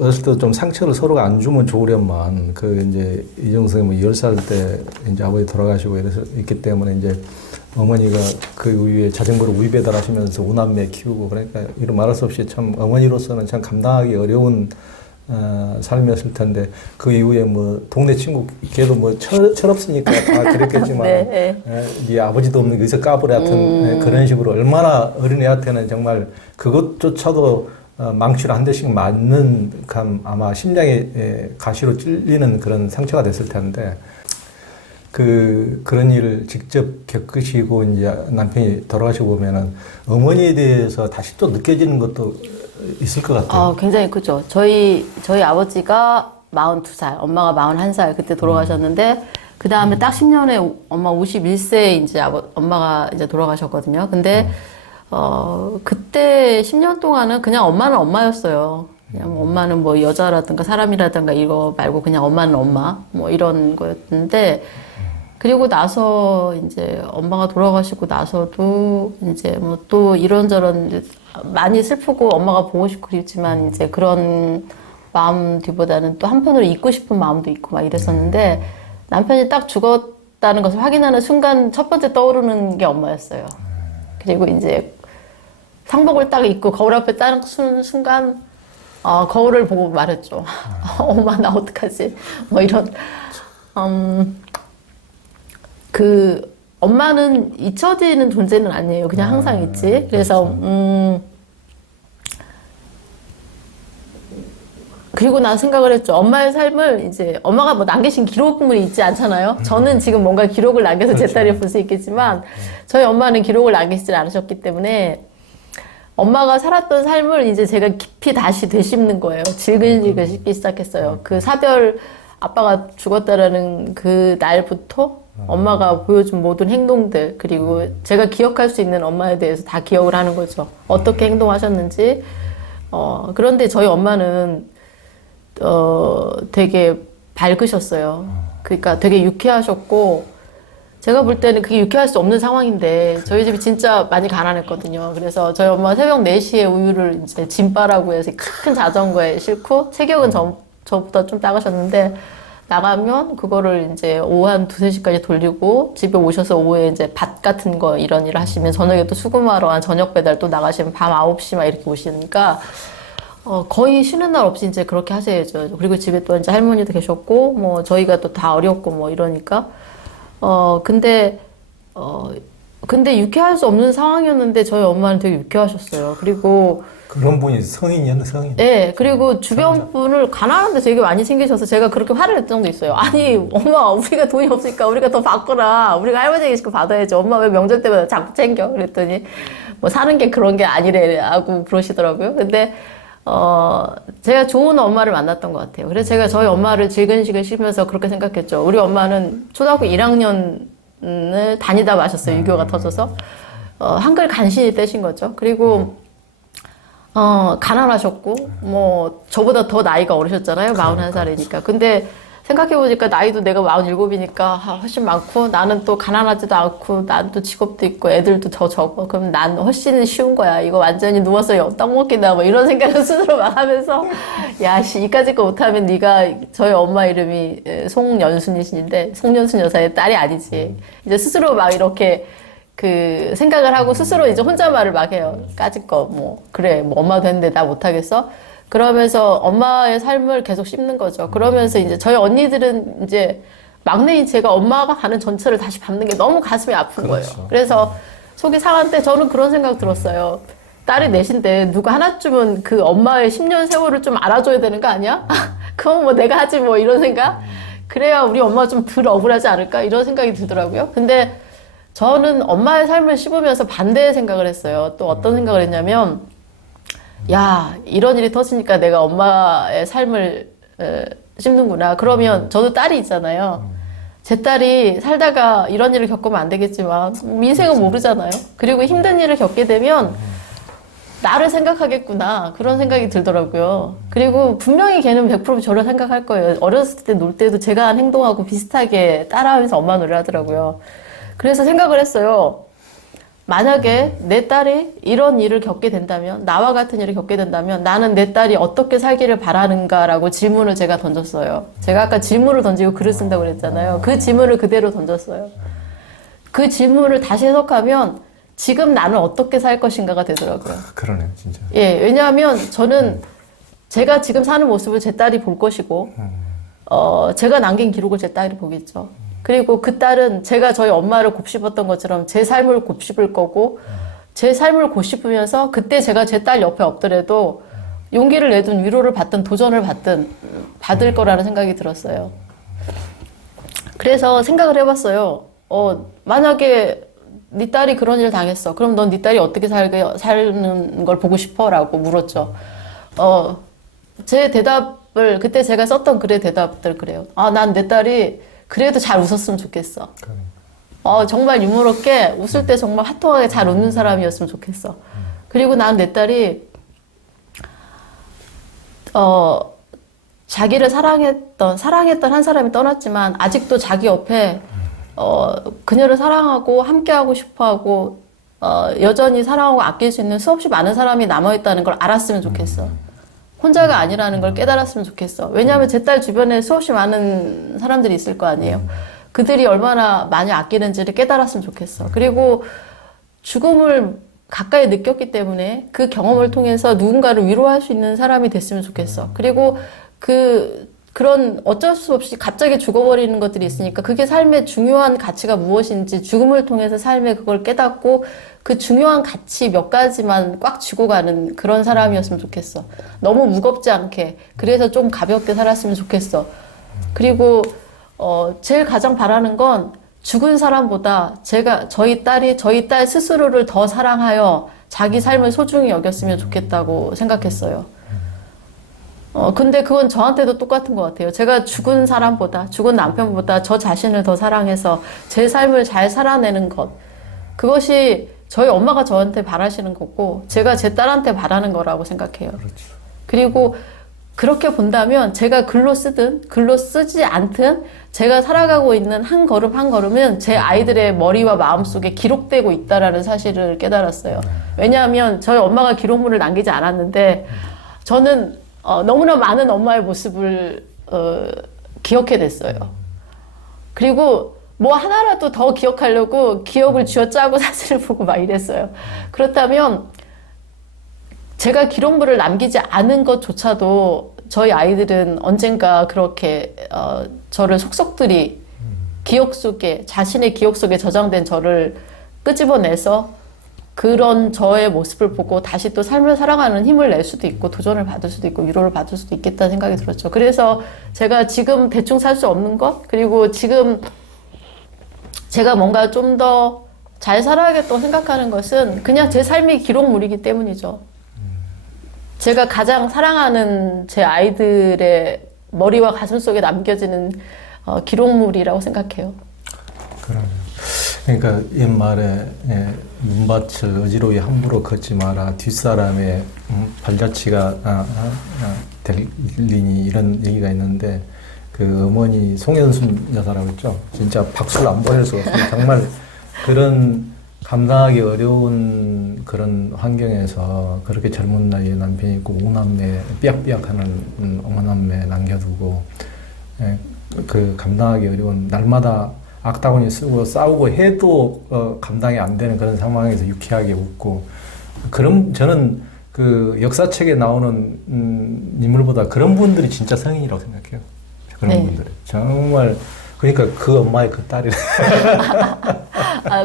어렸을 때 좀 상처를 서로가 안 주면 좋으련만, 이제, 이정석이 뭐 10살 때 이제 아버지 돌아가시고 이래서 있기 때문에 이제 어머니가 그 이후에 자전거를 우리 배달하시면서 우남매 키우고 그러니까 이런 말할 수 없이 참 어머니로서는 참 감당하기 어려운 삶이었을 텐데 그 이후에 뭐 동네 친구 걔도 뭐 철없으니까 다 그랬겠지만 네. 네 아버지도 없는 여기서 까불이 같은 그런 식으로 얼마나 어린애한테는 정말 그것조차도 망치로 한 대씩 맞는 아마 심장에 가시로 찔리는 그런 상처가 됐을 텐데 그런 일을 직접 겪으시고 이제 남편이 돌아가시고 보면은 어머니에 대해서 다시 또 느껴지는 것도 있을 것 같아요. 굉장히 크죠. 저희 아버지가 42살, 엄마가 41살 그때 돌아가셨는데 그 다음에 딱 10년에 엄마 51세 이제 엄마가 이제 돌아가셨거든요. 근데 그때 10년 동안은 그냥 엄마는 엄마였어요. 그냥 뭐 엄마는 뭐 여자라든가 사람이라든가 이거 말고 그냥 엄마는 엄마 뭐 이런 거였는데 그리고 나서 이제 엄마가 돌아가시고 나서도 이제 뭐 또 이런저런 많이 슬프고 엄마가 보고 싶고 그랬지만 이제 그런 마음 뒤보다는 또 한편으로 잊고 싶은 마음도 있고 막 이랬었는데 남편이 딱 죽었다는 것을 확인하는 순간 첫 번째 떠오르는 게 엄마였어요. 그리고 이제 상복을 딱 입고 거울 앞에 딱 서는 순간 거울을 보고 말했죠. 엄마 나 어떡하지? 뭐 이런 엄마는 잊혀지는 존재는 아니에요. 그냥 항상 있지. 그래서 그리고 난 생각을 했죠. 엄마의 삶을 이제 엄마가 뭐 남기신 기록물이 있지 않잖아요. 저는 지금 뭔가 기록을 남겨서 제 딸이 볼 수 있겠지만 저희 엄마는 기록을 남기시질 않으셨기 때문에 엄마가 살았던 삶을 이제 제가 깊이 다시 되씹는 거예요. 질근질근 씹기 시작했어요. 그 사별 아빠가 죽었다라는 그 날부터 엄마가 보여준 모든 행동들 그리고 제가 기억할 수 있는 엄마에 대해서 다 기억을 하는 거죠. 어떻게 행동하셨는지. 그런데 저희 엄마는 되게 밝으셨어요. 그러니까 되게 유쾌하셨고 제가 볼 때는 그게 유쾌할 수 없는 상황인데 저희 집이 진짜 많이 가난했거든요. 그래서 저희 엄마가 새벽 4시에 우유를 이제 짐바라고 해서 큰 자전거에 싣고 체격은 저보다 좀 작으셨는데 나가면 그거를 이제 오후 한 2-3시까지 돌리고 집에 오셔서 오후에 이제 밭 같은 거 이런 일을 하시면 저녁에 또 수금하러 한 저녁 배달 또 나가시면 밤 9시 막 이렇게 오시니까 거의 쉬는 날 없이 이제 그렇게 하셔야죠. 그리고 집에 또 이제 할머니도 계셨고 뭐 저희가 또 다 어렵고 뭐 이러니까 근데 유쾌할 수 없는 상황이었는데 저희 엄마는 되게 유쾌하셨어요. 그리고 그런 분이 성인이었나 성인? 네, 그리고 주변 분을 가난한데 되게 많이 챙기셔서 제가 그렇게 화를 냈던 적도 있어요. 아니, 엄마, 우리가 돈이 없으니까 우리가 더 받거라. 우리가 할머니 계시고 받아야죠. 엄마 왜 명절 때마다 자꾸 챙겨? 그랬더니 뭐 사는 게 그런 게 아니래 하고 그러시더라고요. 근데 제가 좋은 엄마를 만났던 것 같아요. 그래서 제가 저희 엄마를 질근질근 씹으면서 그렇게 생각했죠. 우리 엄마는 초등학교 1학년을 다니다 마셨어요. 유교가 터져서. 한글 간신히 떼신 거죠. 그리고 가난하셨고, 뭐, 저보다 더 나이가 어리셨잖아요. 41살이니까. 근데 생각해보니까 나이도 내가 47이니까 훨씬 많고, 나는 또 가난하지도 않고, 난 또 직업도 있고, 애들도 더 적어. 그럼 난 훨씬 쉬운 거야. 이거 완전히 누워서 떡 먹긴다. 뭐 이런 생각을 스스로 막 하면서, 야, 씨, 이까짓 거 못하면 네가 저희 엄마 이름이 송연순이신데, 송연순 여사의 딸이 아니지. 이제 스스로 막 이렇게 그 생각을 하고 스스로 이제 혼잣말을 막 해요. 까짓 거 뭐 그래 뭐 엄마도 했는데 나 못하겠어? 그러면서 엄마의 삶을 계속 씹는 거죠. 그러면서 이제 저희 언니들은 이제 막내인 제가 엄마가 가는 전철을 다시 밟는 게 너무 가슴이 아픈 거예요. 그래서 속이 상한 때 저는 그런 생각 들었어요. 딸이 넷인데 누가 하나쯤은 그 엄마의 10년 세월을 좀 알아줘야 되는 거 아니야? 그건 뭐 내가 하지 뭐 이런 생각? 그래야 우리 엄마 좀 덜 억울하지 않을까? 이런 생각이 들더라고요. 근데 저는 엄마의 삶을 씹으면서 반대의 생각을 했어요. 또 어떤 생각을 했냐면, 야, 이런 일이 터지니까 내가 엄마의 삶을 씹는구나. 그러면 저도 딸이 있잖아요. 제 딸이 살다가 이런 일을 겪으면 안 되겠지만, 인생은 모르잖아요. 그리고 힘든 일을 겪게 되면, 나를 생각하겠구나. 그런 생각이 들더라고요. 그리고 분명히 걔는 100% 저를 생각할 거예요. 어렸을 때 놀 때도 제가 한 행동하고 비슷하게 따라하면서 엄마 노래를 하더라고요. 그래서 생각을 했어요. 만약에 내 딸이 이런 일을 겪게 된다면, 나와 같은 일을 겪게 된다면 나는 내 딸이 어떻게 살기를 바라는가라고 질문을 제가 던졌어요. 제가 아까 질문을 던지고 글을 쓴다고 그랬잖아요. 그 질문을 그대로 던졌어요. 그 질문을 다시 해석하면 지금 나는 어떻게 살 것인가가 되더라고요. 그러네요, 진짜. 예, 왜냐하면 저는 제가 지금 사는 모습을 제 딸이 볼 것이고, 제가 남긴 기록을 제 딸이 보겠죠. 그리고 그 딸은 제가 저희 엄마를 곱씹었던 것처럼 제 삶을 곱씹을 거고, 제 삶을 곱씹으면서 그때 제가 제 딸 옆에 없더라도 용기를 내든 위로를 받든 도전을 받든 받을 거라는 생각이 들었어요. 그래서 생각을 해봤어요. 만약에 네 딸이 그런 일 당했어. 그럼 넌 네 딸이 어떻게 사는 걸 보고 싶어? 라고 물었죠. 제 대답을, 그때 제가 썼던 글의 대답들 그래요. 난 내 딸이 그래도 잘 웃었으면 좋겠어. 정말 유머롭게 웃을 때 정말 화통하게 잘 웃는 사람이었으면 좋겠어. 그리고 난 내 딸이 자기를 사랑했던 한 사람이 떠났지만 아직도 자기 옆에 그녀를 사랑하고 함께하고 싶어하고 여전히 사랑하고 아낄 수 있는 수없이 많은 사람이 남아있다는 걸 알았으면 좋겠어. 혼자가 아니라는 걸 깨달았으면 좋겠어. 왜냐하면 제 딸 주변에 수없이 많은 사람들이 있을 거 아니에요. 그들이 얼마나 많이 아끼는지를 깨달았으면 좋겠어. 그리고 죽음을 가까이 느꼈기 때문에 그 경험을 통해서 누군가를 위로할 수 있는 사람이 됐으면 좋겠어. 그리고 그런 어쩔 수 없이 갑자기 죽어버리는 것들이 있으니까 그게 삶의 중요한 가치가 무엇인지 죽음을 통해서 삶의 그걸 깨닫고 그 중요한 가치 몇 가지만 꽉 쥐고 가는 그런 사람이었으면 좋겠어. 너무 무겁지 않게. 그래서 좀 가볍게 살았으면 좋겠어. 그리고 제일 가장 바라는 건 죽은 사람보다 저희 딸 스스로를 더 사랑하여 자기 삶을 소중히 여겼으면 좋겠다고 생각했어요. 근데 그건 저한테도 똑같은 것 같아요. 제가 죽은 남편보다 저 자신을 더 사랑해서 제 삶을 잘 살아내는 것. 그것이 저희 엄마가 저한테 바라시는 거고, 제가 제 딸한테 바라는 거라고 생각해요. 그렇죠. 그리고 그렇게 본다면 제가 글로 쓰지 않든 제가 살아가고 있는 한 걸음 한 걸음은 제 아이들의 머리와 마음속에 기록되고 있다라는 사실을 깨달았어요. 왜냐하면 저희 엄마가 기록물을 남기지 않았는데 저는 너무나 많은 엄마의 모습을 기억해 냈어요. 그리고 뭐 하나라도 더 기억하려고 기억을 쥐어짜고 사진을 보고 막 이랬어요. 그렇다면 제가 기록물을 남기지 않은 것조차도 저희 아이들은 언젠가 그렇게 저를 속속들이 자신의 기억 속에 저장된 저를 끄집어내서 그런 저의 모습을 보고 다시 또 삶을 살아가는 힘을 낼 수도 있고 도전을 받을 수도 있고 위로를 받을 수도 있겠다는 생각이 들었죠. 그래서 제가 지금 대충 살 수 없는 것, 그리고 지금 제가 뭔가 좀 더 잘 살아야겠다고 생각하는 것은 그냥 제 삶의 기록물이기 때문이죠. 제가 가장 사랑하는 제 아이들의 머리와 가슴 속에 남겨지는 기록물이라고 생각해요. 그러니까 옛말에 문밭을 어지러이 함부로 걷지 마라. 뒷사람의 발자취가 들리니 이런 얘기가 있는데 그 어머니 송현순 여사라고 했죠. 진짜 박수를 안 보낼 수가 없어요. 정말 그런 감당하기 어려운 그런 환경에서 그렇게 젊은 나이에 남편이 있고 오남매 삐약삐약하는 어머남매 남겨두고 그 감당하기 어려운 날마다 악다구니 쓰고 싸우고 해도 감당이 안 되는 그런 상황에서 유쾌하게 웃고 저는 그 역사책에 나오는 인물보다 그런 분들이 진짜 성인이라고 생각해요. 그런 네. 분들이 정말 그러니까 그 엄마의 그 딸이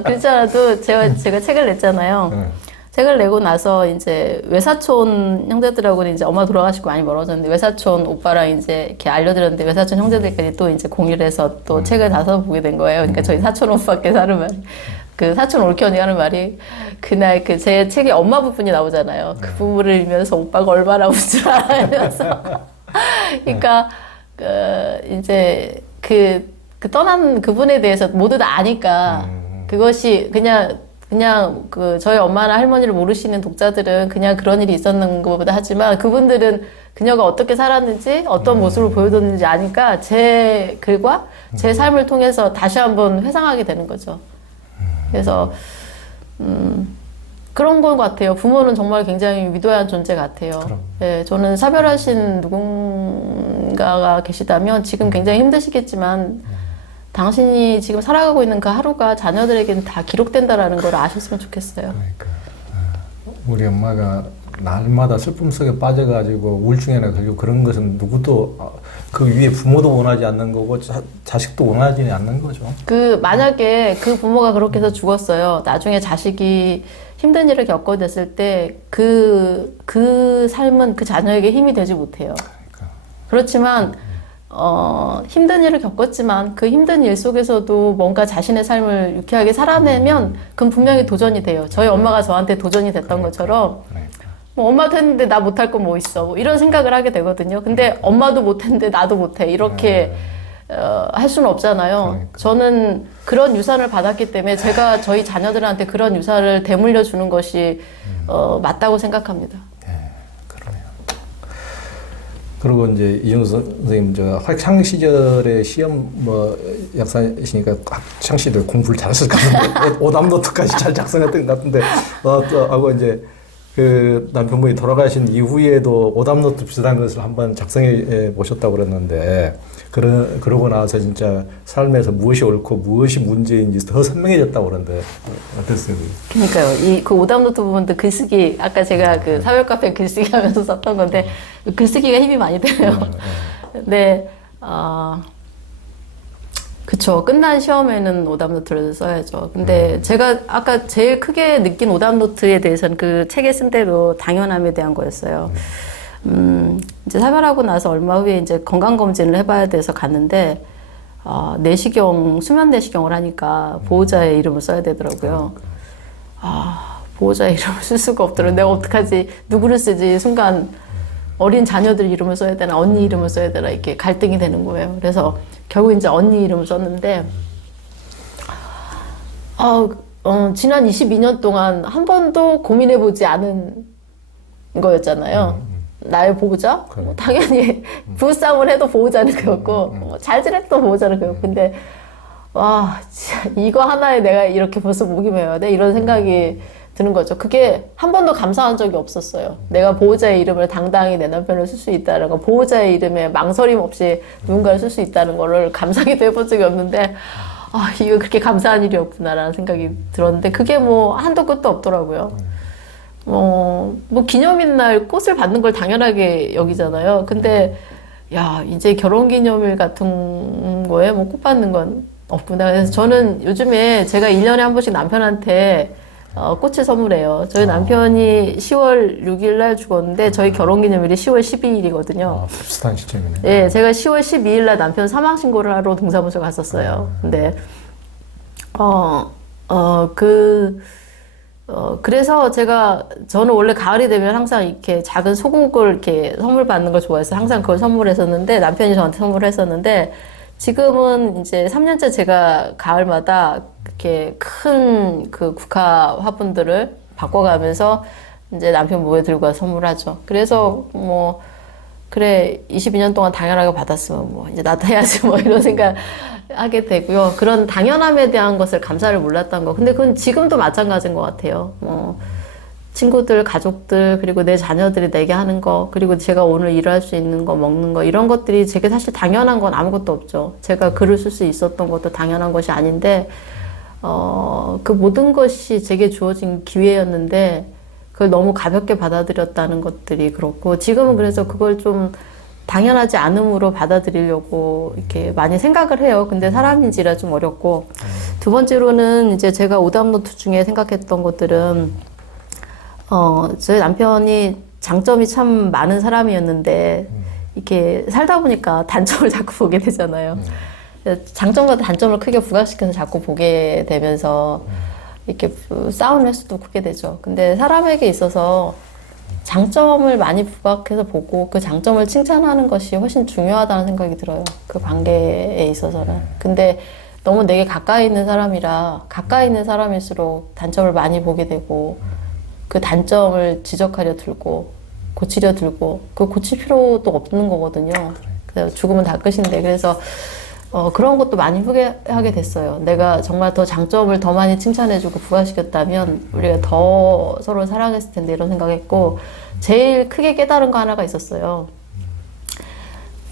그렇지 않아도 제가 책을 냈잖아요. 책을 내고 나서 이제 외사촌 형제들하고는 이제 엄마 돌아가시고 많이 멀어졌는데 외사촌 오빠랑 이제 이렇게 알려드렸는데 외사촌 형제들끼리 또 이제 공유를 해서 또 책을 다 써보게 된 거예요. 그러니까 저희 사촌 오빠께서 하는 말이, 그 사촌 올케 하는 말이, 그날 그 제 책에 엄마 부분이 나오잖아요. 그 부분을 읽으면서 오빠가 얼마나 울 줄 알면서. 그러니까 이제 그 떠난 그분에 대해서 모두 다 아니까 그것이 그냥 그 저희 엄마나 할머니를 모르시는 독자들은 그냥 그런 일이 있었는 것보다 하지만 그분들은 그녀가 어떻게 살았는지 어떤 모습을 보여줬는지 아니까 제 글과 제 삶을 통해서 다시 한번 회상하게 되는 거죠. 그래서 그런 것 같아요. 부모는 정말 굉장히 위대한 존재 같아요. 그럼. 예, 저는 사별하신 누군가가 계시다면 지금 굉장히 힘드시겠지만 당신이 지금 살아가고 있는 그 하루가 자녀들에게는 다 기록된다라는 걸 아셨으면 좋겠어요. 그러니까 우리 엄마가 날마다 슬픔 속에 빠져가지고 우울증에나 걸리고 그런 것은 누구도 그 위에 부모도 원하지 않는 거고 자식도 원하지 않는 거죠. 만약에 그 부모가 그렇게 해서 죽었어요. 나중에 자식이 힘든 일을 겪어냈을 때 그 삶은 그 자녀에게 힘이 되지 못해요. 그러니까. 그렇지만 힘든 일을 겪었지만 그 힘든 일 속에서도 뭔가 자신의 삶을 유쾌하게 살아내면 그건 분명히 도전이 돼요. 저희 엄마가 저한테 도전이 됐던 것처럼 뭐 엄마도 했는데 나 못할 건 뭐 있어. 뭐 이런 생각을 하게 되거든요. 근데 엄마도 못했는데 나도 못해. 이렇게 할 수는 없잖아요. 그러니까. 저는 그런 유산을 받았기 때문에 제가 저희 자녀들한테 그런 유산을 되물려 주는 것이 맞다고 생각합니다. 그러네요. 그리고 이제 이정수 선생님 저 학창 시절에 시험 뭐 약사이시니까 학창 시절 공부를 잘했을 것 같은데 오답노트까지 잘 작성했던 것 같은데 또 하고 이제 그 남편분이 돌아가신 이후에도 오답노트 비슷한 것을 한번 작성해 보셨다고 그랬는데 그러고 나서 진짜 삶에서 무엇이 옳고 무엇이 문제인지 더 선명해졌다고 그러는데 어땠어요? 그러니까요. 그 오답노트 부분도 글쓰기, 아까 제가 그 사별카페 글쓰기 하면서 썼던 건데, 글쓰기가 힘이 많이 돼요. 네, 그쵸. 끝난 시험에는 오답노트를 써야죠. 근데 제가 아까 제일 크게 느낀 오답노트에 대해서는 그 책에 쓴 대로 당연함에 대한 거였어요. 이제 사별하고 나서 얼마 후에 이제 건강검진을 해봐야 돼서 갔는데, 내시경, 수면 내시경을 하니까 보호자의 이름을 써야 되더라고요. 보호자의 이름을 쓸 수가 없더라고요. 내가 어떡하지? 누구를 쓰지? 순간 어린 자녀들 이름을 써야 되나, 언니 이름을 써야 되나, 이렇게 갈등이 되는 거예요. 그래서 결국 이제 언니 이름을 썼는데, 지난 22년 동안 한 번도 고민해보지 않은 거였잖아요. 나의 보호자? 그래. 뭐 당연히 부부싸움을 해도 보호자는 그였고 잘 지냈도 보호자는 그였고 근데 와 진짜 이거 하나에 내가 이렇게 벌써 목이 메어야 돼? 이런 생각이 드는 거죠. 그게 한 번도 감사한 적이 없었어요. 내가 보호자의 이름을 당당히 내 남편을 쓸 수 있다는 거, 보호자의 이름에 망설임 없이 누군가를 쓸 수 있다는 거를 감사하기도 해본 적이 없는데 이거 그렇게 감사한 일이었구나라는 생각이 들었는데 그게 뭐 한도 끝도 없더라고요. 뭐 기념일 꽃을 받는 걸 당연하게 여기잖아요. 근데 야 이제 결혼기념일 같은 거에 뭐 꽃 받는 건 없구나. 그래서 저는 요즘에 제가 1년에 한 번씩 남편한테 꽃을 선물해요. 저희 남편이 10월 6일 날 죽었는데 저희 결혼기념일이 10월 12일이거든요. 비슷한 시점이네. 예, 제가 10월 12일 날 남편 사망신고를 하러 동사무소 갔었어요. 근데 그래서 저는 원래 가을이 되면 항상 이렇게 작은 소국을 이렇게 선물 받는 걸 좋아해서 항상 그걸 선물했었는데, 남편이 저한테 선물했었는데, 지금은 이제 3년째 제가 가을마다 이렇게 큰 그 국화 화분들을 바꿔가면서 이제 남편 몸에 들고 와서 선물하죠. 그래서 뭐, 그래, 22년 동안 당연하게 받았으면 뭐, 이제 나도 해야지 뭐 이런 생각 하게 되고요. 그런 당연함에 대한 것을 감사를 몰랐던 거. 근데 그건 지금도 마찬가지인 것 같아요. 친구들, 가족들, 그리고 내 자녀들이 내게 하는 거, 그리고 제가 오늘 일할 수 있는 거, 먹는 거, 이런 것들이 제게 사실 당연한 건 아무것도 없죠. 제가 글을 쓸 수 있었던 것도 당연한 것이 아닌데, 그 모든 것이 제게 주어진 기회였는데, 그걸 너무 가볍게 받아들였다는 것들이 그렇고, 지금은 그래서 그걸 좀 당연하지 않음으로 받아들이려고 이렇게 많이 생각을 해요. 근데 사람인지라 좀 어렵고. 두 번째로는 이제 제가 오답노트 중에 생각했던 것들은, 저희 남편이 장점이 참 많은 사람이었는데, 이렇게 살다 보니까 단점을 자꾸 보게 되잖아요. 장점과 단점을 크게 부각시켜서 자꾸 보게 되면서, 이렇게 싸우는 횟수도 크게 되죠. 근데 사람에게 있어서 장점을 많이 부각해서 보고 그 장점을 칭찬하는 것이 훨씬 중요하다는 생각이 들어요. 그 관계에 있어서는. 근데 너무 내게 가까이 있는 사람이라 가까이 있는 사람일수록 단점을 많이 보게 되고 그 단점을 지적하려 들고 고치려 들고 그 고칠 필요도 없는 거거든요. 그래서 죽으면 다 끝인데. 그래서 그런 것도 많이 후회하게 됐어요. 내가 정말 더 장점을 더 많이 칭찬해주고 부각시켰다면 우리가 더 서로 사랑했을 텐데 이런 생각했고 제일 크게 깨달은 거 하나가 있었어요.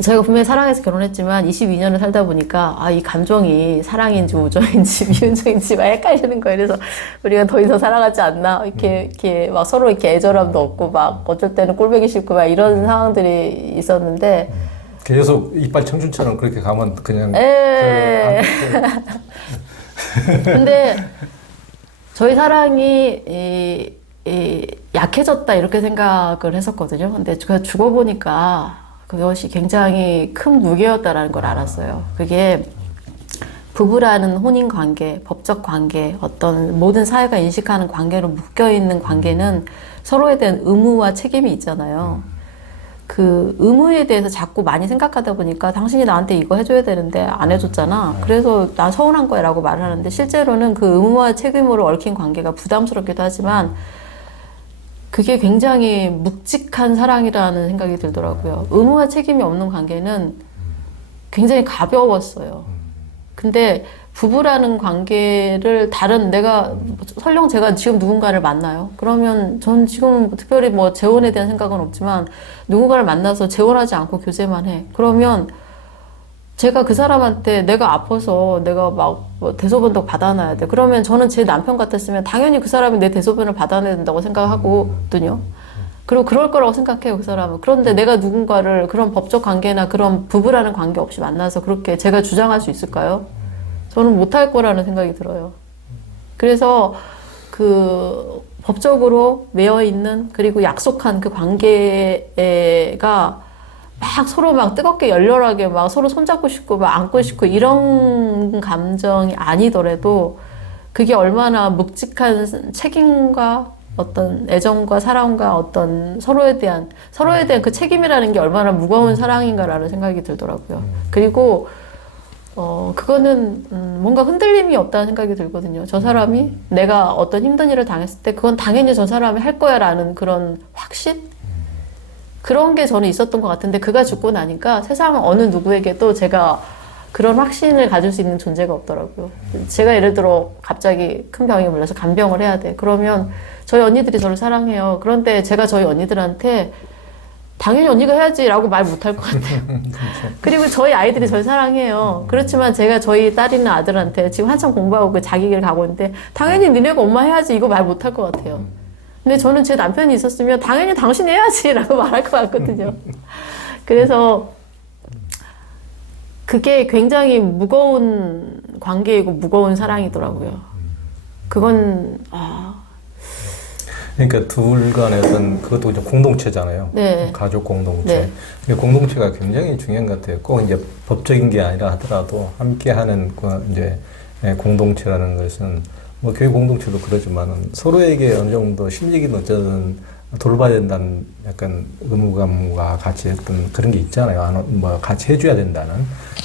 저희가 분명히 사랑해서 결혼했지만 22년을 살다 보니까 이 감정이 사랑인지 우정인지 미운정인지 막 헷갈리는 거예요. 그래서 우리가 더 이상 사랑하지 않나 이렇게 막 서로 이렇게 애절함도 없고 막 어쩔 때는 꼴보기 싫고 막 이런 상황들이 있었는데 계속 이빨 청춘처럼 그렇게 가면 그냥 근데 저희 사랑이 약해졌다 이렇게 생각을 했었거든요. 근데 제가 죽어보니까 그것이 굉장히 큰 무게였다라는 걸 알았어요. 그게 부부라는 혼인 관계, 법적 관계, 어떤 모든 사회가 인식하는 관계로 묶여있는 관계는 서로에 대한 의무와 책임이 있잖아요. 그 의무에 대해서 자꾸 많이 생각하다 보니까 당신이 나한테 이거 해줘야 되는데 안 해줬잖아. 그래서 나 서운한 거야 라고 말을 하는데 실제로는 그 의무와 책임으로 얽힌 관계가 부담스럽기도 하지만 그게 굉장히 묵직한 사랑이라는 생각이 들더라고요. 의무와 책임이 없는 관계는 굉장히 가벼웠어요. 근데 부부라는 관계를 내가 설령 제가 지금 누군가를 만나요. 그러면 전 지금 특별히 뭐 재혼에 대한 생각은 없지만 누군가를 만나서 재혼하지 않고 교제만 해. 그러면 제가 그 사람한테 내가 아파서 내가 막뭐 대소변도 받아놔야 돼. 그러면 저는 제 남편 같았으면 당연히 그 사람이 내 대소변을 받아내야 된다고 생각하거든요. 그리고 그럴 거라고 생각해요, 그 사람은. 그런데 내가 누군가를 그런 법적 관계나 그런 부부라는 관계 없이 만나서 그렇게 제가 주장할 수 있을까요? 저는 못할 거라는 생각이 들어요. 그래서 그 법적으로 매여 있는 그리고 약속한 그 관계가 막 서로 막 뜨겁게 열렬하게 막 서로 손잡고 싶고 막 안고 싶고 이런 감정이 아니더라도 그게 얼마나 묵직한 책임과 어떤 애정과 사랑과 어떤 서로에 대한 그 책임이라는 게 얼마나 무거운 사랑인가라는 생각이 들더라고요. 그리고 그거는 뭔가 흔들림이 없다는 생각이 들거든요. 저 사람이 내가 어떤 힘든 일을 당했을 때 그건 당연히 저 사람이 할 거야 라는 그런 확신? 그런 게 저는 있었던 것 같은데 그가 죽고 나니까 세상 어느 누구에게도 제가 그런 확신을 가질 수 있는 존재가 없더라고요. 제가 예를 들어 갑자기 큰 병이 물려서 간병을 해야 돼. 그러면 저희 언니들이 저를 사랑해요. 그런데 제가 저희 언니들한테 당연히 언니가 해야지 라고 말 못할 것 같아요. 그리고 저희 아이들이 저를 사랑해요. 그렇지만 제가 저희 딸이나 아들한테 지금 한참 공부하고 그 자기 길 가고 있는데 당연히 니네가 엄마 해야지 이거 말 못할 것 같아요. 근데 저는 제 남편이 있었으면 당연히 당신 해야지 라고 말할 것 같거든요. 그래서 그게 굉장히 무거운 관계이고 무거운 사랑이더라고요. 그건 그러니까 둘 간의 어떤 그것도 이제 공동체잖아요. 네. 가족 공동체. 네. 공동체가 굉장히 중요한 것 같아요. 꼭 이제 법적인 게 아니라 하더라도 함께하는 그 이제 공동체라는 것은 뭐 교회 공동체도 그러지만은 서로에게 어느 정도 심리적인 어쩌든 돌봐야 된다는 약간 의무감과 같이 했던 그런 게 있잖아요. 뭐 같이 해줘야 된다는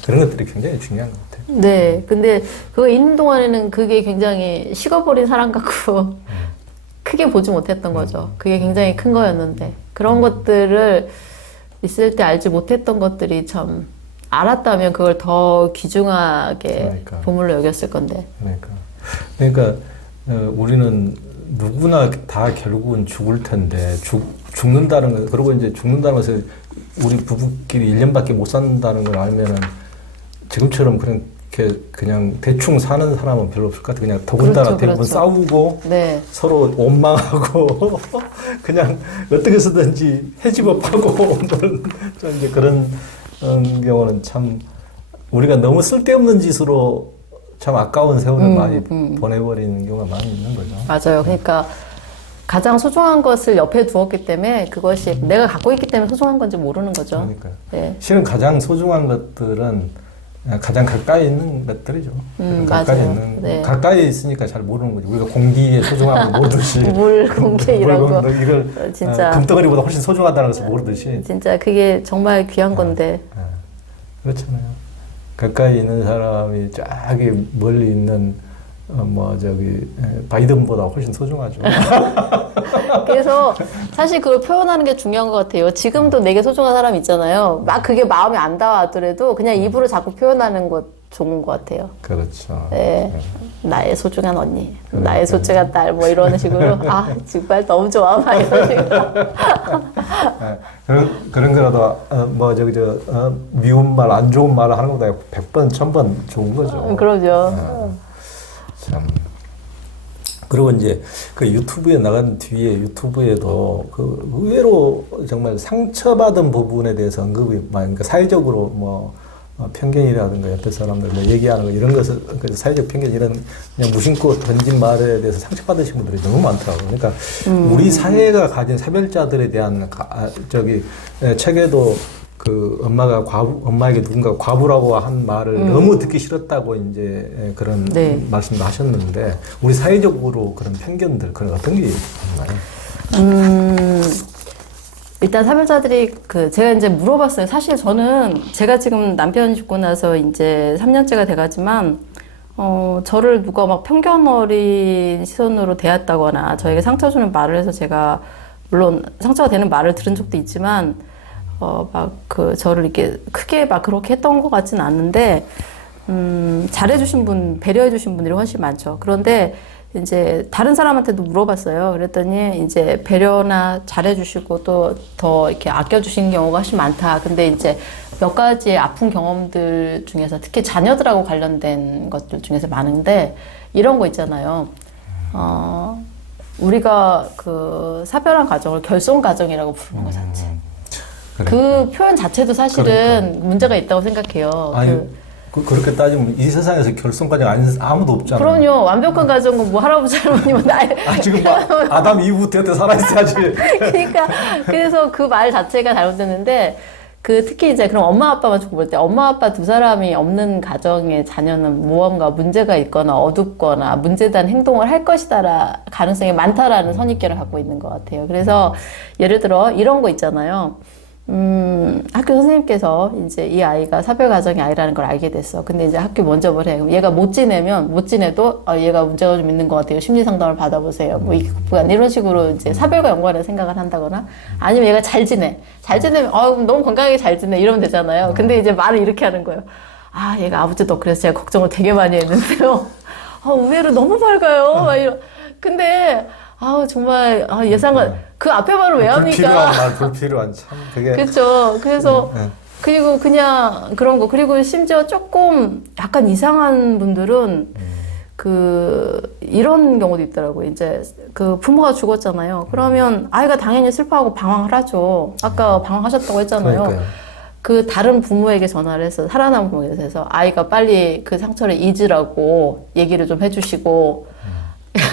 그런 것들이 굉장히 중요한 것 같아요. 네. 근데 그거 있는 동안에는 그게 굉장히 식어버린 사람 같고 크게 보지 못했던 거죠. 그게 굉장히 큰 거였는데 그런 것들을 있을 때 알지 못했던 것들이 참 알았다면 그걸 더 귀중하게 보물로 여겼을 건데. 그러니까 우리는 누구나 다 결국은 죽을 텐데 죽는다는 거 그리고 이제 죽는다는 것을 우리 부부끼리 1년밖에 못 산다는 걸 알면은 지금처럼 그냥 대충 사는 사람은 별로 없을 것 같아요. 그냥 더군다나 대부분 싸우고 네. 서로 원망하고 그냥 어떻게 해서든지 해집업하고 이제 그런 경우는 참 우리가 너무 쓸데없는 짓으로 참 아까운 세월을 많이 보내버리는 경우가 많이 있는 거죠. 맞아요. 그러니까 가장 소중한 것을 옆에 두었기 때문에 그것이 내가 갖고 있기 때문에 소중한 건지 모르는 거죠. 그러니까요. 네. 실은 가장 소중한 것들은 가장 가까이 있는 것들이죠. 가까이 맞아요. 있는 네. 가까이 있으니까 잘 모르는 거죠. 우리가 공기의 소중함을 모르듯이 물, 공기 이런 거 이걸 진짜 금덩어리보다 훨씬 소중하다는 것을 모르듯이 진짜 그게 정말 귀한 건데. 그렇잖아요. 가까이 있는 사람이 저기 멀리 있는 바이든보다 훨씬 소중하죠. 그래서 사실 그걸 표현하는 게 중요한 것 같아요. 지금도 내게 소중한 사람 있잖아요. 막 그게 마음에 안 닿아하더라도 그냥 입으로 자꾸 표현하는 것 좋은 것 같아요. 그렇죠. 네. 나의 소중한 언니, 나의 소중한 딸, 뭐 이런 식으로. 아, 정말 너무 좋아. 막 이런 식으로. 그런 거라도, 미운 말, 안 좋은 말을 하는 것보다 100번, 1000번 좋은 거죠. 그러죠. 참. 그리고 이제 그 유튜브에 나간 뒤에 유튜브에도 그 의외로 정말 상처받은 부분에 대해서 언급이 많이, 그러니까 사회적으로 편견이라든가 옆에 사람들 얘기하는 거 이런 것을, 사회적 편견 이런 그냥 무심코 던진 말에 대해서 상처받으신 분들이 너무 많더라고요. 그러니까 우리 사회가 가진 사별자들에 대한 책에도 그 엄마에게 누군가 과부라고 한 말을 너무 듣기 싫었다고 이제 그런 말씀도 하셨는데 우리 사회적으로 그런 편견들 그런 어떤 게 있나요? 일단 사별자들이 제가 이제 물어봤어요. 사실 저는 제가 지금 남편이 죽고 나서 이제 3년째가 돼가지만 저를 누가 막 편견 어린 시선으로 대했다거나 저에게 상처 주는 말을 해서 제가 물론 상처가 되는 말을 들은 적도 있지만 저를 이렇게 크게 막 그렇게 했던 것 같진 않는데 잘해주신 분, 배려해주신 분들이 훨씬 많죠. 그런데 이제 다른 사람한테도 물어봤어요. 그랬더니 이제 배려나 잘해주시고 또 더 이렇게 아껴주시는 경우가 훨씬 많다. 근데 이제 몇 가지 아픈 경험들 중에서 특히 자녀들하고 관련된 것들 중에서 많은데 이런 거 있잖아요. 우리가 그 사별한 가정을 결손 가정이라고 부르는 거 자체. 그 표현 자체도 사실은 문제가 있다고 생각해요. 그렇게 따지면 이 세상에서 결손가정 아무도 없잖아요. 그럼요. 완벽한 가정은 뭐 할아버지 할머니면 지금 아담 이후부터 여태 살아있어야지. 그러니까 그래서 그 말 자체가 잘못됐는데 특히 이제 그럼 엄마 아빠만 두고 볼 때 엄마 아빠 두 사람이 없는 가정의 자녀는 무언가 문제가 있거나 어둡거나 문제된 행동을 할 것이다라 가능성이 많다라는 선입견을 갖고 있는 것 같아요. 그래서 예를 들어 이런 거 있잖아요. 학교 선생님께서 이제 이 아이가 사별 가정의 아이라는 걸 알게 됐어. 근데 이제 학교 먼저 뭘 해. 그럼 얘가 못 지내도 얘가 문제가 좀 있는 것 같아요. 심리 상담을 받아보세요. 뭐 이런 식으로 이제 사별과 연관된 생각을 한다거나 아니면 얘가 잘 지내면 너무 건강하게 잘 지내 이러면 되잖아요. 근데 이제 말을 이렇게 하는 거예요. 얘가 아버지도 그래서 제가 걱정을 되게 많이 했는데요. 의외로 너무 밝아요. 막 이런. 근데 정말 그 앞에 말을 왜 합니까? 불필요한 참 그게 그렇죠. 그래서 그리고 그냥 그런 거 그리고 심지어 조금 약간 이상한 분들은 이런 경우도 있더라고요. 이제 부모가 죽었잖아요. 그러면 아이가 당연히 슬퍼하고 방황을 하죠. 아까 방황하셨다고 했잖아요. 그러니까요. 다른 부모에게 전화를 해서 살아남은 부모에게 해서 아이가 빨리 그 상처를 잊으라고 얘기를 좀 해주시고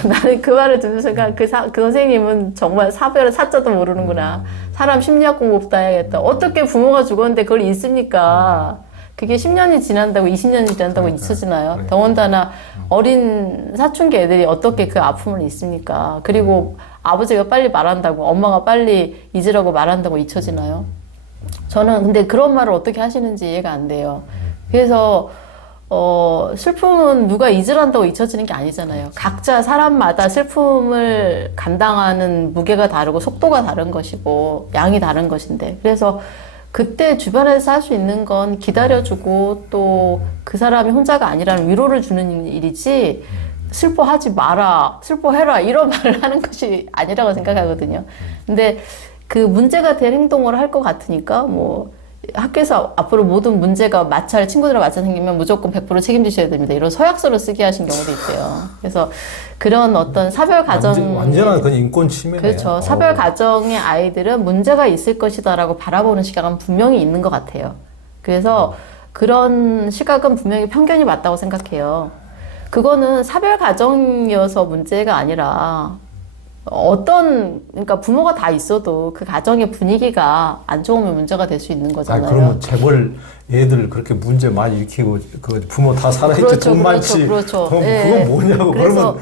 나는 그 말을 듣는 순간 그 선생님은 정말 사별의 사자도 모르는구나. 사람 심리학 공부부터 해야겠다. 어떻게 부모가 죽었는데 그걸 잊습니까? 그게 10년이 지난다고 20년이 지난다고 잊혀지나요? 더군다나 어린 사춘기 애들이 어떻게 그 아픔을 잊습니까? 그리고 아버지가 빨리 말한다고 엄마가 빨리 잊으라고 말한다고 잊혀지나요? 저는 근데 그런 말을 어떻게 하시는지 이해가 안 돼요. 그래서 슬픔은 누가 잊으란다고 잊혀지는 게 아니잖아요. 각자 사람마다 슬픔을 감당하는 무게가 다르고 속도가 다른 것이고 양이 다른 것인데 그래서 그때 주변에서 할 수 있는 건 기다려주고 또 그 사람이 혼자가 아니라는 위로를 주는 일이지 슬퍼하지 마라, 슬퍼해라 이런 말을 하는 것이 아니라고 생각하거든요. 근데 그 문제가 될 행동을 할 것 같으니까 학교에서 앞으로 모든 문제가 친구들과 마찰 생기면 무조건 100% 책임지셔야 됩니다. 이런 서약서를 쓰게 하신 경우도 있대요. 그래서 그런 어떤 사별 가정. 완전한 그건 인권 침해네요. 그렇죠. 사별 가정의 아이들은 문제가 있을 것이다라고 바라보는 시각은 분명히 있는 것 같아요. 그래서 그런 시각은 분명히 편견이 맞다고 생각해요. 그거는 사별 가정이어서 문제가 아니라 그러니까 부모가 다 있어도 그 가정의 분위기가 안 좋으면 문제가 될 수 있는 거잖아요. 그러면 재벌 애들 그렇게 문제 많이 일으키고 그 부모 다 살아있지 돈 많지. 그렇죠. 그건 뭐냐고. 그래서 그러면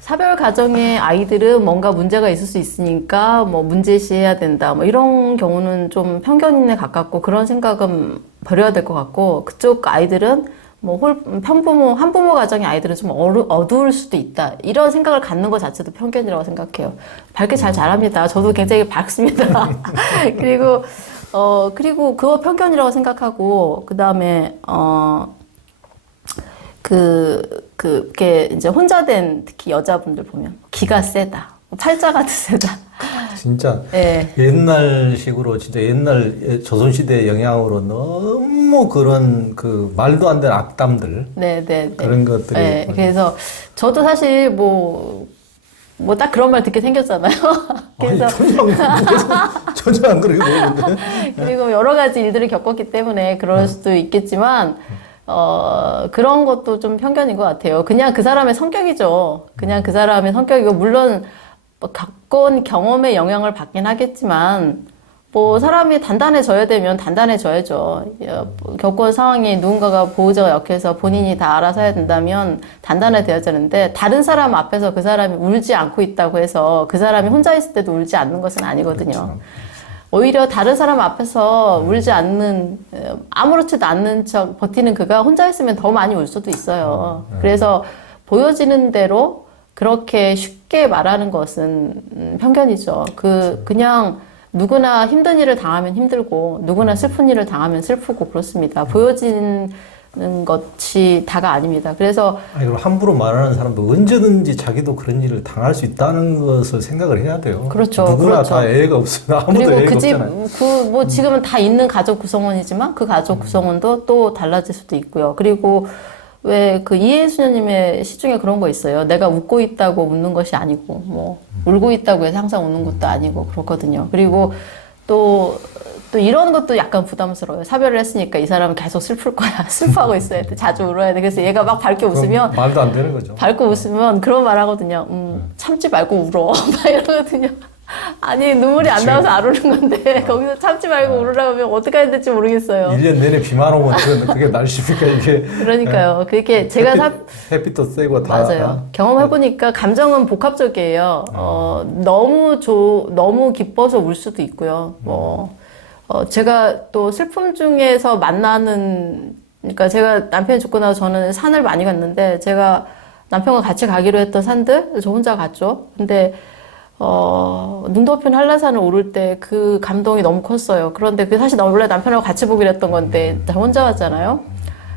사별 가정의 아이들은 뭔가 문제가 있을 수 있으니까 문제시해야 된다. 이런 경우는 좀 편견에 가깝고 그런 생각은 버려야 될 것 같고 그쪽 아이들은 뭐 편부모, 한부모 가정의 아이들은 좀 어두울 수도 있다. 이런 생각을 갖는 것 자체도 편견이라고 생각해요. 밝게 잘 자랍니다. 저도 굉장히 밝습니다. 그리고 그거 편견이라고 생각하고, 그 다음에, 그게 이제 혼자 된 특히 여자분들 보면 기가 세다. 팔자가 세다. 진짜 네. 옛날식으로 진짜 옛날 조선시대 영향으로 너무 그런 그 말도 안 되는 악담들 네. 그런 것들이 네. 그래서 저도 사실 뭐 딱 그런 말 듣게 생겼잖아요. 그래서 전혀 안 그러게 보이는데 그리고 여러 가지 일들을 겪었기 때문에 그럴 수도 있겠지만 그런 것도 좀 편견인 것 같아요. 그냥 그 사람의 성격이죠. 그냥 그 사람의 성격이고 물론 뭐 겪은 경험의 영향을 받긴 하겠지만 뭐 사람이 단단해져야 되면 단단해져야죠. 겪은 상황이 누군가가 보호자가 약해서 본인이 다 알아서 해야 된다면 단단해져야 되는데 다른 사람 앞에서 그 사람이 울지 않고 있다고 해서 그 사람이 혼자 있을 때도 울지 않는 것은 아니거든요. 그렇죠. 오히려 다른 사람 앞에서 울지 않는, 아무렇지도 않는 척 버티는 그가 혼자 있으면 더 많이 울 수도 있어요. 그래서 보여지는 대로 그렇게 쉽게 말하는 것은 편견이죠. 그냥 누구나 힘든 일을 당하면 힘들고, 누구나 슬픈 일을 당하면 슬프고 그렇습니다. 보여지는 것이 다가 아닙니다. 그래서 아니, 그럼 함부로 말하는 사람도 언제든지 자기도 그런 일을 당할 수 있다는 것을 생각을 해야 돼요. 그렇죠. 누구나 그렇죠. 다 애가 없으면 아무도 그리고 애가 그 집, 없잖아요. 뭐 지금은 다 있는 가족 구성원이지만 그 가족 구성원도 또 달라질 수도 있고요. 그리고 왜 그 이해수녀님의 시 중에 그런 거 있어요. 내가 웃고 있다고 웃는 것이 아니고, 뭐, 울고 있다고 해서 항상 웃는 것도 아니고 그렇거든요. 그리고 또 이런 것도 약간 부담스러워요. 사별을 했으니까 이 사람은 계속 슬플 거야. 슬퍼하고 있어야 돼. 자주 울어야 돼. 그래서 얘가 막 밝게 웃으면 말도 안 되는 거죠. 밝고 웃으면 그런 말 하거든요. 참지 말고 울어. 막 이러거든요. 아니, 눈물이 안 나와서 안 우는 건데, 거기서 참지 말고 울으라고 하면 어떻게 해야 될지 모르겠어요. 1년 내내 비만 오면 그게 날씨니까 이게. 그러니까요. 그게 제가 햇빛도 세고 다. 맞아요. 경험해보니까 감정은 복합적이에요. 너무 기뻐서 울 수도 있고요. 제가 또 슬픔 중에서 그러니까 제가 남편이 죽고 나서 저는 산을 많이 갔는데, 제가 남편과 같이 가기로 했던 산들, 저 혼자 갔죠. 근데, 눈 덮인 한라산을 오를 때 그 감동이 너무 컸어요. 그런데 그게 사실 원래 남편하고 같이 보기로 했던 건데, 저 혼자 갔잖아요.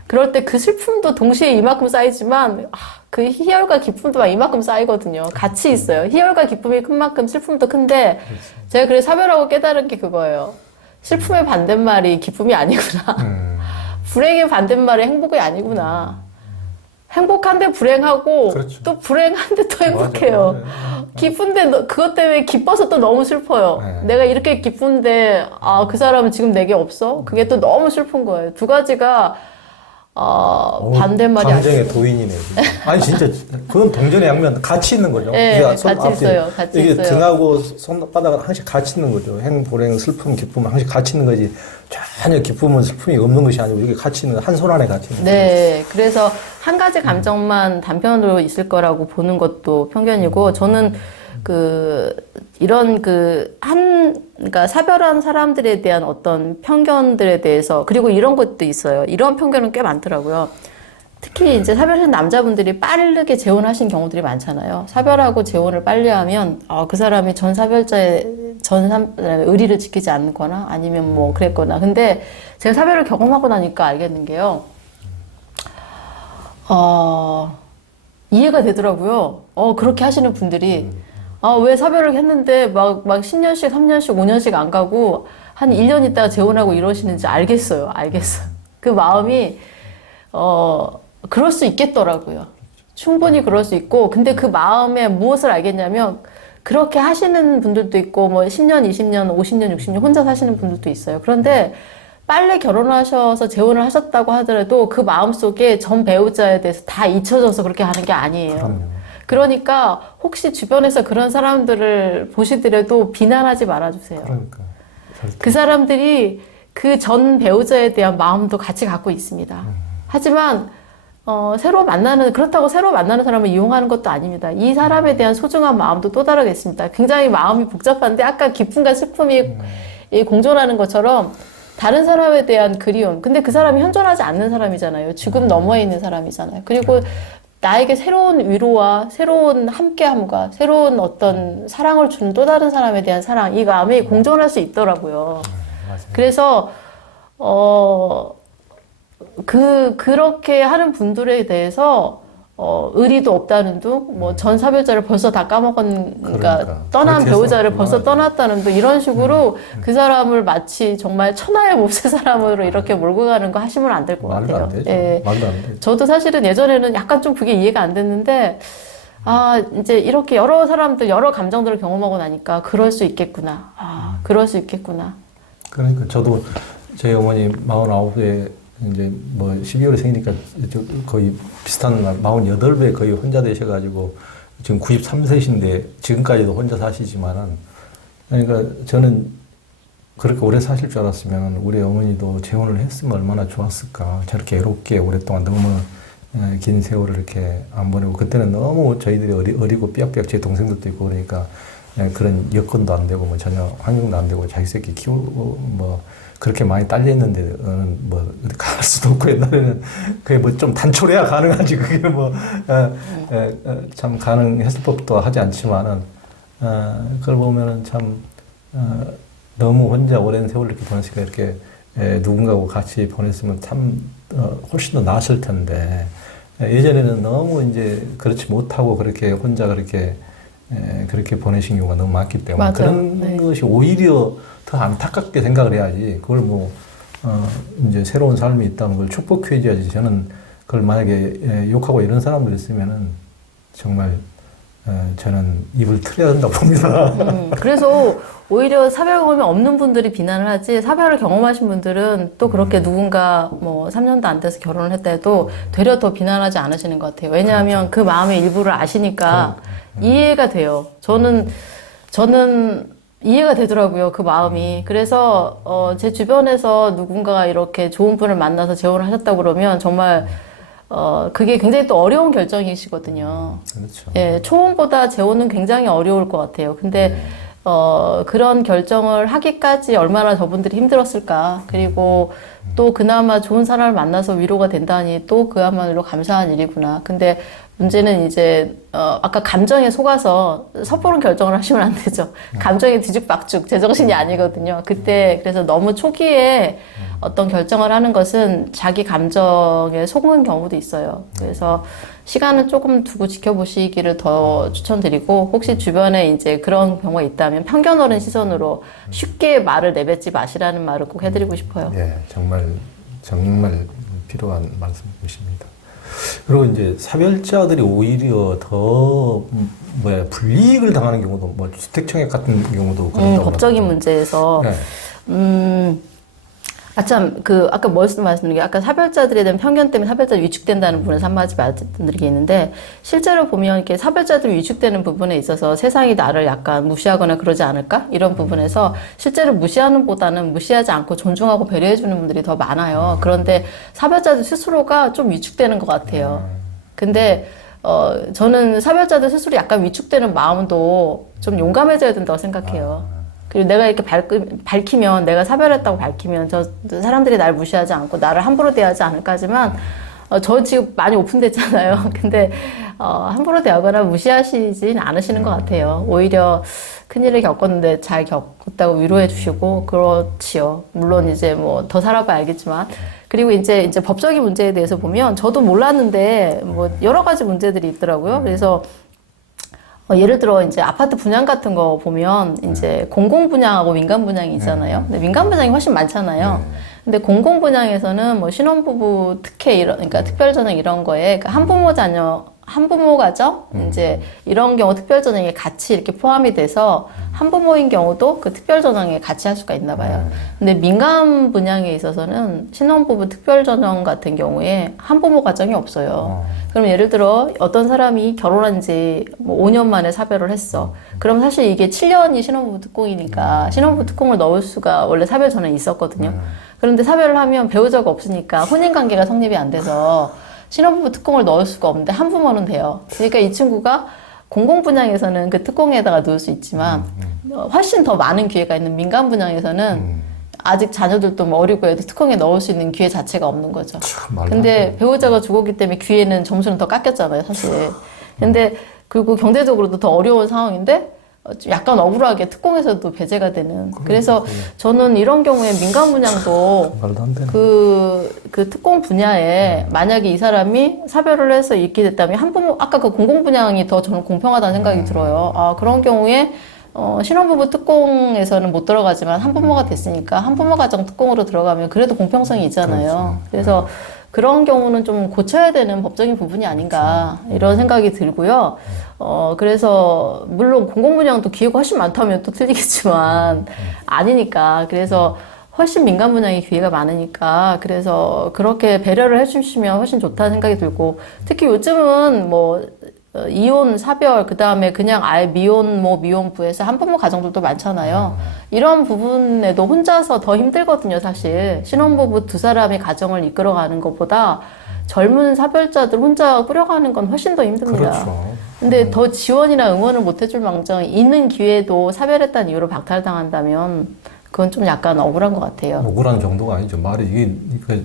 그럴 때 그 슬픔도 동시에 이만큼 쌓이지만, 그 희열과 기쁨도 막 이만큼 쌓이거든요. 같이 있어요. 희열과 기쁨이 큰 만큼 슬픔도 큰데, 제가 그래서 사별하고 깨달은 게 그거예요. 슬픔의 반대말이 기쁨이 아니구나. 불행의 반대말이 행복이 아니구나. 행복한데 불행하고, 그렇죠. 또 불행한데 또 행복해요. 맞아요. 기쁜데 그것 때문에 기뻐서 또 너무 슬퍼요. 네. 내가 이렇게 기쁜데 그 사람은 지금 내게 없어? 그게 또 너무 슬픈 거예요. 두 가지가 반대말이 감정의 아니에요. 도인이네. 진짜. 아니 진짜 그건 동전의 양면 같이 있는 거죠. 네, 그러니까 같이 있어요. 같이 이게 있어요. 등하고 손바닥은 항상 같이 있는 거죠. 불행, 슬픔, 기쁨은 항상 같이 있는 거지. 전혀 기쁨은 슬픔이 없는 것이 아니고 이게 같이 있는 한 손 안에 같이 있는 거죠. 네, 그래서 한 가지 감정만 단편으로 있을 거라고 보는 것도 편견이고, 저는 그러니까 사별한 사람들에 대한 어떤 편견들에 대해서, 그리고 이런 것도 있어요. 이런 편견은 꽤 많더라고요. 특히 이제 사별한 남자분들이 빠르게 재혼하신 경우들이 많잖아요. 사별하고 재혼을 빨리 하면, 그 사람이 전 사별자의 의리를 지키지 않거나 아니면 뭐 그랬거나. 근데 제가 사별을 경험하고 나니까 알겠는 게요. 이해가 되더라고요. 그렇게 하시는 분들이. 왜 사별을 했는데 막 10년씩, 3년씩, 5년씩 안 가고 한 1년 있다가 재혼하고 이러시는지 알겠어요. 그 마음이, 그럴 수 있겠더라고요. 충분히 그럴 수 있고, 근데 그 마음에 무엇을 알겠냐면, 그렇게 하시는 분들도 있고, 뭐 10년, 20년, 50년, 60년 혼자 사시는 분들도 있어요. 그런데 빨리 결혼하셔서 재혼을 하셨다고 하더라도 그 마음속에 전 배우자에 대해서 다 잊혀져서 그렇게 하는 게 아니에요. 그럼요. 그러니까 혹시 주변에서 그런 사람들을 보시더라도 비난하지 말아주세요. 그러니까. 그 사람들이 그 전 배우자에 대한 마음도 같이 갖고 있습니다. 하지만 그렇다고 새로 만나는 사람을 이용하는 것도 아닙니다. 이 사람에 대한 소중한 마음도 또 다르겠습니다. 굉장히 마음이 복잡한데 아까 기쁨과 슬픔이 공존하는 것처럼 다른 사람에 대한 그리움. 근데 그 사람이 현존하지 않는 사람이잖아요. 죽음 너머에 있는 사람이잖아요. 그리고 나에게 새로운 위로와 새로운 함께함과 새로운 어떤 사랑을 주는 또 다른 사람에 대한 사랑, 이 마음이 공존할 수 있더라고요. 맞아요. 그래서 그렇게 하는 분들에 대해서 의리도 없다는 둥, 뭐 전사별자를 벌써 다 까먹은, 그러니까 떠난 그렇게 배우자를 해서 벌써 떠났다는 둥, 이런 식으로 그 사람을 마치 정말 천하의 몹새 사람으로 이렇게 몰고 가는 거 하시면 안 될 것 말도 같아요. 안 되죠. 예. 말도 안 되죠. 저도 사실은 예전에는 약간 좀 그게 이해가 안 됐는데, 아, 이제 이렇게 여러 사람들, 여러 감정들을 경험하고 나니까 그럴 수 있겠구나. 아, 그럴 수 있겠구나. 그러니까 저도 저희 어머니 49에 이제 뭐 12월에 생기니까 거의 비슷한 날 48배 거의 혼자 되셔가지고 지금 93세신데 지금까지도 혼자 사시지만은 그러니까 저는 그렇게 오래 사실 줄 알았으면 우리 어머니도 재혼을 했으면 얼마나 좋았을까. 저렇게 외롭게 오랫동안 너무 긴 세월을 이렇게 안 보내고 그때는 너무 저희들이 어리고 삐약삐약 제 동생들도 있고 그러니까 그런 여건도 안 되고 뭐 전혀 환경도 안 되고 자기 새끼 키우고 뭐 그렇게 많이 딸렸는데는 뭐 어디 갈 수도 없고 옛날에는 그게 뭐 좀 단촐해야 가능하지 그게 뭐 참 가능했을 법도 하지 않지만은 그걸 보면은 참 너무 혼자 오랜 세월을 이렇게 보냈으니까 이렇게 누군가하고 같이 보냈으면 참 훨씬 더 나았을 텐데 예전에는 너무 이제 그렇지 못하고 그렇게 혼자 그렇게 보내신 경우가 너무 많기 때문에 맞아요. 그런 네. 것이 오히려 더 안타깝게 생각을 해야지 그걸 뭐 이제 새로운 삶이 있다는 걸 축복해 줘야지. 저는 그걸 만약에 욕하고 이런 사람들 있으면은 정말 저는 입을 틀어야 된다고 봅니다. 그래서 오히려 사별 경험이 없는 분들이 비난을 하지, 사별을 경험하신 분들은 또 그렇게 누군가 뭐 3년도 안 돼서 결혼을 했다 해도 되려 더 비난하지 않으시는 것 같아요. 왜냐하면 그 마음의 일부를 아시니까 이해가 돼요. 저는 이해가 되더라고요, 그 마음이. 그래서 제 주변에서 누군가가 이렇게 좋은 분을 만나서 재혼을 하셨다고 그러면 정말 그게 굉장히 또 어려운 결정이시거든요. 그렇죠. 예, 초혼보다 재혼은 굉장히 어려울 것 같아요. 근데 그런 결정을 하기까지 얼마나 저분들이 힘들었을까. 그리고 또 그나마 좋은 사람을 만나서 위로가 된다니 또 그야말로 감사한 일이구나. 근데 문제는 이제 아까 감정에 속아서 섣부른 결정을 하시면 안 되죠. 감정에 뒤죽박죽, 제정신이 아니거든요. 그때 그래서 너무 초기에 어떤 결정을 하는 것은 자기 감정에 속는 경우도 있어요. 그래서 시간은 조금 두고 지켜보시기를 더 추천드리고, 혹시 주변에 이제 그런 경우가 있다면 편견 어린 시선으로 쉽게 말을 내뱉지 마시라는 말을 꼭 해드리고 싶어요. 예, 정말 필요한 말씀이십니다. 그리고 이제 사별자들이 오히려 더 불이익을 당하는 경우도 뭐 주택청약 같은 경우도 그런다고 법적인 그러더라고요. 문제에서 네. 참, 아까 말씀드린 게, 아까 사별자들에 대한 편견 때문에 사별자들이 위축된다는 부분에서 한마디 말씀드린 게 있는데, 실제로 보면 이렇게 사별자들이 위축되는 부분에 있어서 세상이 나를 약간 무시하거나 그러지 않을까? 이런 부분에서 실제로 무시하는 보다는 무시하지 않고 존중하고 배려해주는 분들이 더 많아요. 그런데 사별자들 스스로가 좀 위축되는 것 같아요. 근데, 저는 사별자들 스스로 약간 위축되는 마음도 좀 용감해져야 된다고 생각해요. 그리고 내가 이렇게 밝히면, 내가 사별했다고 밝히면 저 사람들이 날 무시하지 않고 나를 함부로 대하지 않을까지만, 저 지금 많이 오픈됐잖아요. 근데 함부로 대하거나 무시하시진 않으시는 것 같아요. 오히려 큰일을 겪었는데 잘 겪었다고 위로해 주시고, 그렇지요. 물론 이제 뭐 더 살아봐야 알겠지만. 그리고 이제 법적인 문제에 대해서 보면 저도 몰랐는데 뭐 여러 가지 문제들이 있더라고요. 그래서 예를 들어 이제 아파트 분양 같은 거 보면 이제 공공 분양하고 민간 분양이 있잖아요. 근데 민간 분양이 훨씬 많잖아요. 근데 공공 분양에서는 뭐 신혼부부 특혜 그러니까 특별 전형 이런 거에 그 한부모 자녀 한부모 가정 이제 이런 경우 특별 전형에 같이 이렇게 포함이 돼서 한부모인 경우도 그 특별 전형에 같이 할 수가 있나 봐요. 근데 민간 분양에 있어서는 신혼부부 특별 전형 같은 경우에 한부모 가정이 없어요. 그럼 예를 들어 어떤 사람이 결혼한 지 뭐 5년 만에 사별을 했어. 그럼 사실 이게 7년이 신혼부부 특공이니까 신혼부부 특공을 넣을 수가 원래 사별 전에 있었거든요. 그런데 사별을 하면 배우자가 없으니까 혼인관계가 성립이 안 돼서 신혼부부 특공을 넣을 수가 없는데 한부모는 돼요. 그러니까 이 친구가 공공분양에서는 그 특공에다가 넣을 수 있지만 훨씬 더 많은 기회가 있는 민간 분양에서는 아직 자녀들도 뭐 어리고 해도 특공에 넣을 수 있는 기회 자체가 없는 거죠. 참 말도 안 근데 돼. 배우자가 죽었기 때문에 기회는 점수는 더 깎였잖아요, 사실. 근데 그리고 경제적으로도 더 어려운 상황인데 좀 약간 억울하게 특공에서도 배제가 되는. 그래서 저는 이런 경우에 민간 분양도 말도 안 되네. 그 특공 분야에 만약에 이 사람이 사별을 해서 있게 됐다면 한부모, 아까 그 공공 분양이 더 저는 공평하다는 생각이 들어요. 아, 그런 경우에 신혼부부 특공에서는 못 들어가지만 한부모가 됐으니까 한부모 가정 특공으로 들어가면 그래도 공평성이 있잖아요. 그렇죠. 그래서 그런 경우는 좀 고쳐야 되는 법적인 부분이 아닌가 이런 생각이 들고요. 그래서 물론 공공분양도 기회가 훨씬 많다면 또 틀리겠지만 아니니까 그래서 훨씬 민간 분양의 기회가 많으니까 그래서 그렇게 배려를 해주시면 훨씬 좋다는 생각이 들고 특히 요즘은 뭐 이혼, 사별, 그 다음에 그냥 아예 미혼모, 미혼부에서 한부모 가정들도 많잖아요. 이런 부분에도 혼자서 더 힘들거든요, 사실. 신혼부부 두 사람이 가정을 이끌어가는 것보다 젊은 사별자들 혼자 꾸려가는 건 훨씬 더 힘듭니다. 그렇죠. 근데 더 지원이나 응원을 못 해줄 망정 있는 기회도 사별했다는 이유로 박탈당한다면 그건 좀 약간 억울한 것 같아요. 억울한 정도가 아니죠. 말이 이게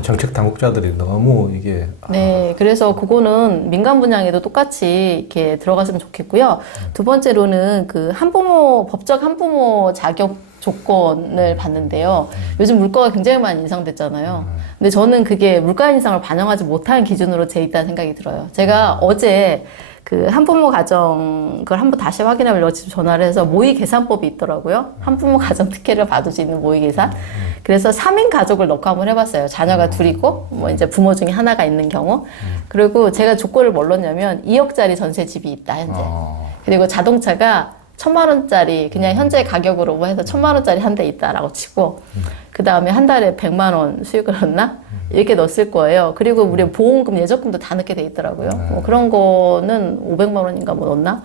정책 당국자들이 너무 이게 네, 그래서 그거는 민간 분양에도 똑같이 이렇게 들어갔으면 좋겠고요. 두 번째로는 그 한부모, 법적 한부모 자격 조건을 봤는데요. 요즘 물가가 굉장히 많이 인상됐잖아요. 근데 저는 그게 물가 인상을 반영하지 못한 기준으로 돼 있다는 생각이 들어요. 제가 어제 그 한부모 가정 그걸 한번 다시 확인하려고 지금 전화를 해서 모의 계산법이 있더라고요. 한부모 가정 특혜를 받을 수 있는 모의 계산. 그래서 3인 가족을 넣고 한번 해봤어요. 자녀가 둘이고 뭐 이제 부모 중에 하나가 있는 경우. 그리고 제가 조건을 뭘 넣냐면 2억짜리 전세 집이 있다 현재. 그리고 자동차가 1,000만 원짜리 그냥 현재 가격으로 뭐 해서 1,000만 원짜리 한 대 있다라고 치고 그 다음에 한 달에 100만 원 수익을 넣나? 이렇게 넣었을 거예요. 그리고 우리 보험금, 예적금도 다 넣게 돼 있더라고요. 뭐 그런 거는 500만 원인가 뭐 넣나?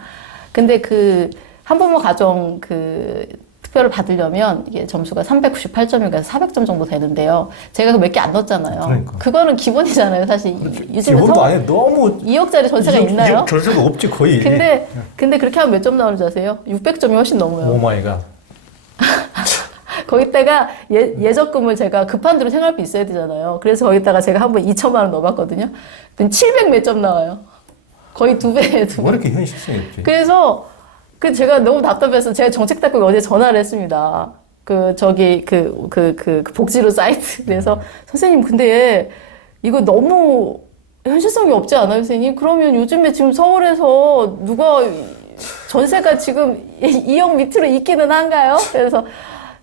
근데 그 한부모 가정 그 특별을 받으려면 이게 점수가 398점이니까 400점 정도 되는데요. 제가 몇 개 안 넣었잖아요. 그러니까. 그거는 기본이잖아요. 사실 요즘에 기본도 아니에요. 너무 2억짜리 전세가 있나요? 전세가 없지 거의. 근데 그렇게 하면 몇 점 나오는지 아세요? 600점이 훨씬 넘어요. 오 마이 갓. 거기다가 예적금을 제가 급한 대로 생활비 있어야 되잖아요. 그래서 거기다가 제가 한번 2천만 원 넣어봤거든요. 700 몇 점 나와요. 거의 두 배예요, 두 배. 왜 이렇게 현실성이 없지? 그래서 그 제가 너무 답답해서 제가 정책당국에 어제 전화를 했습니다. 그 복지로 사이트. 그래서 선생님 근데 이거 너무 현실성이 없지 않아요, 선생님? 그러면 요즘에 지금 서울에서 누가 전세가 지금 2억 밑으로 있기는 한가요? 그래서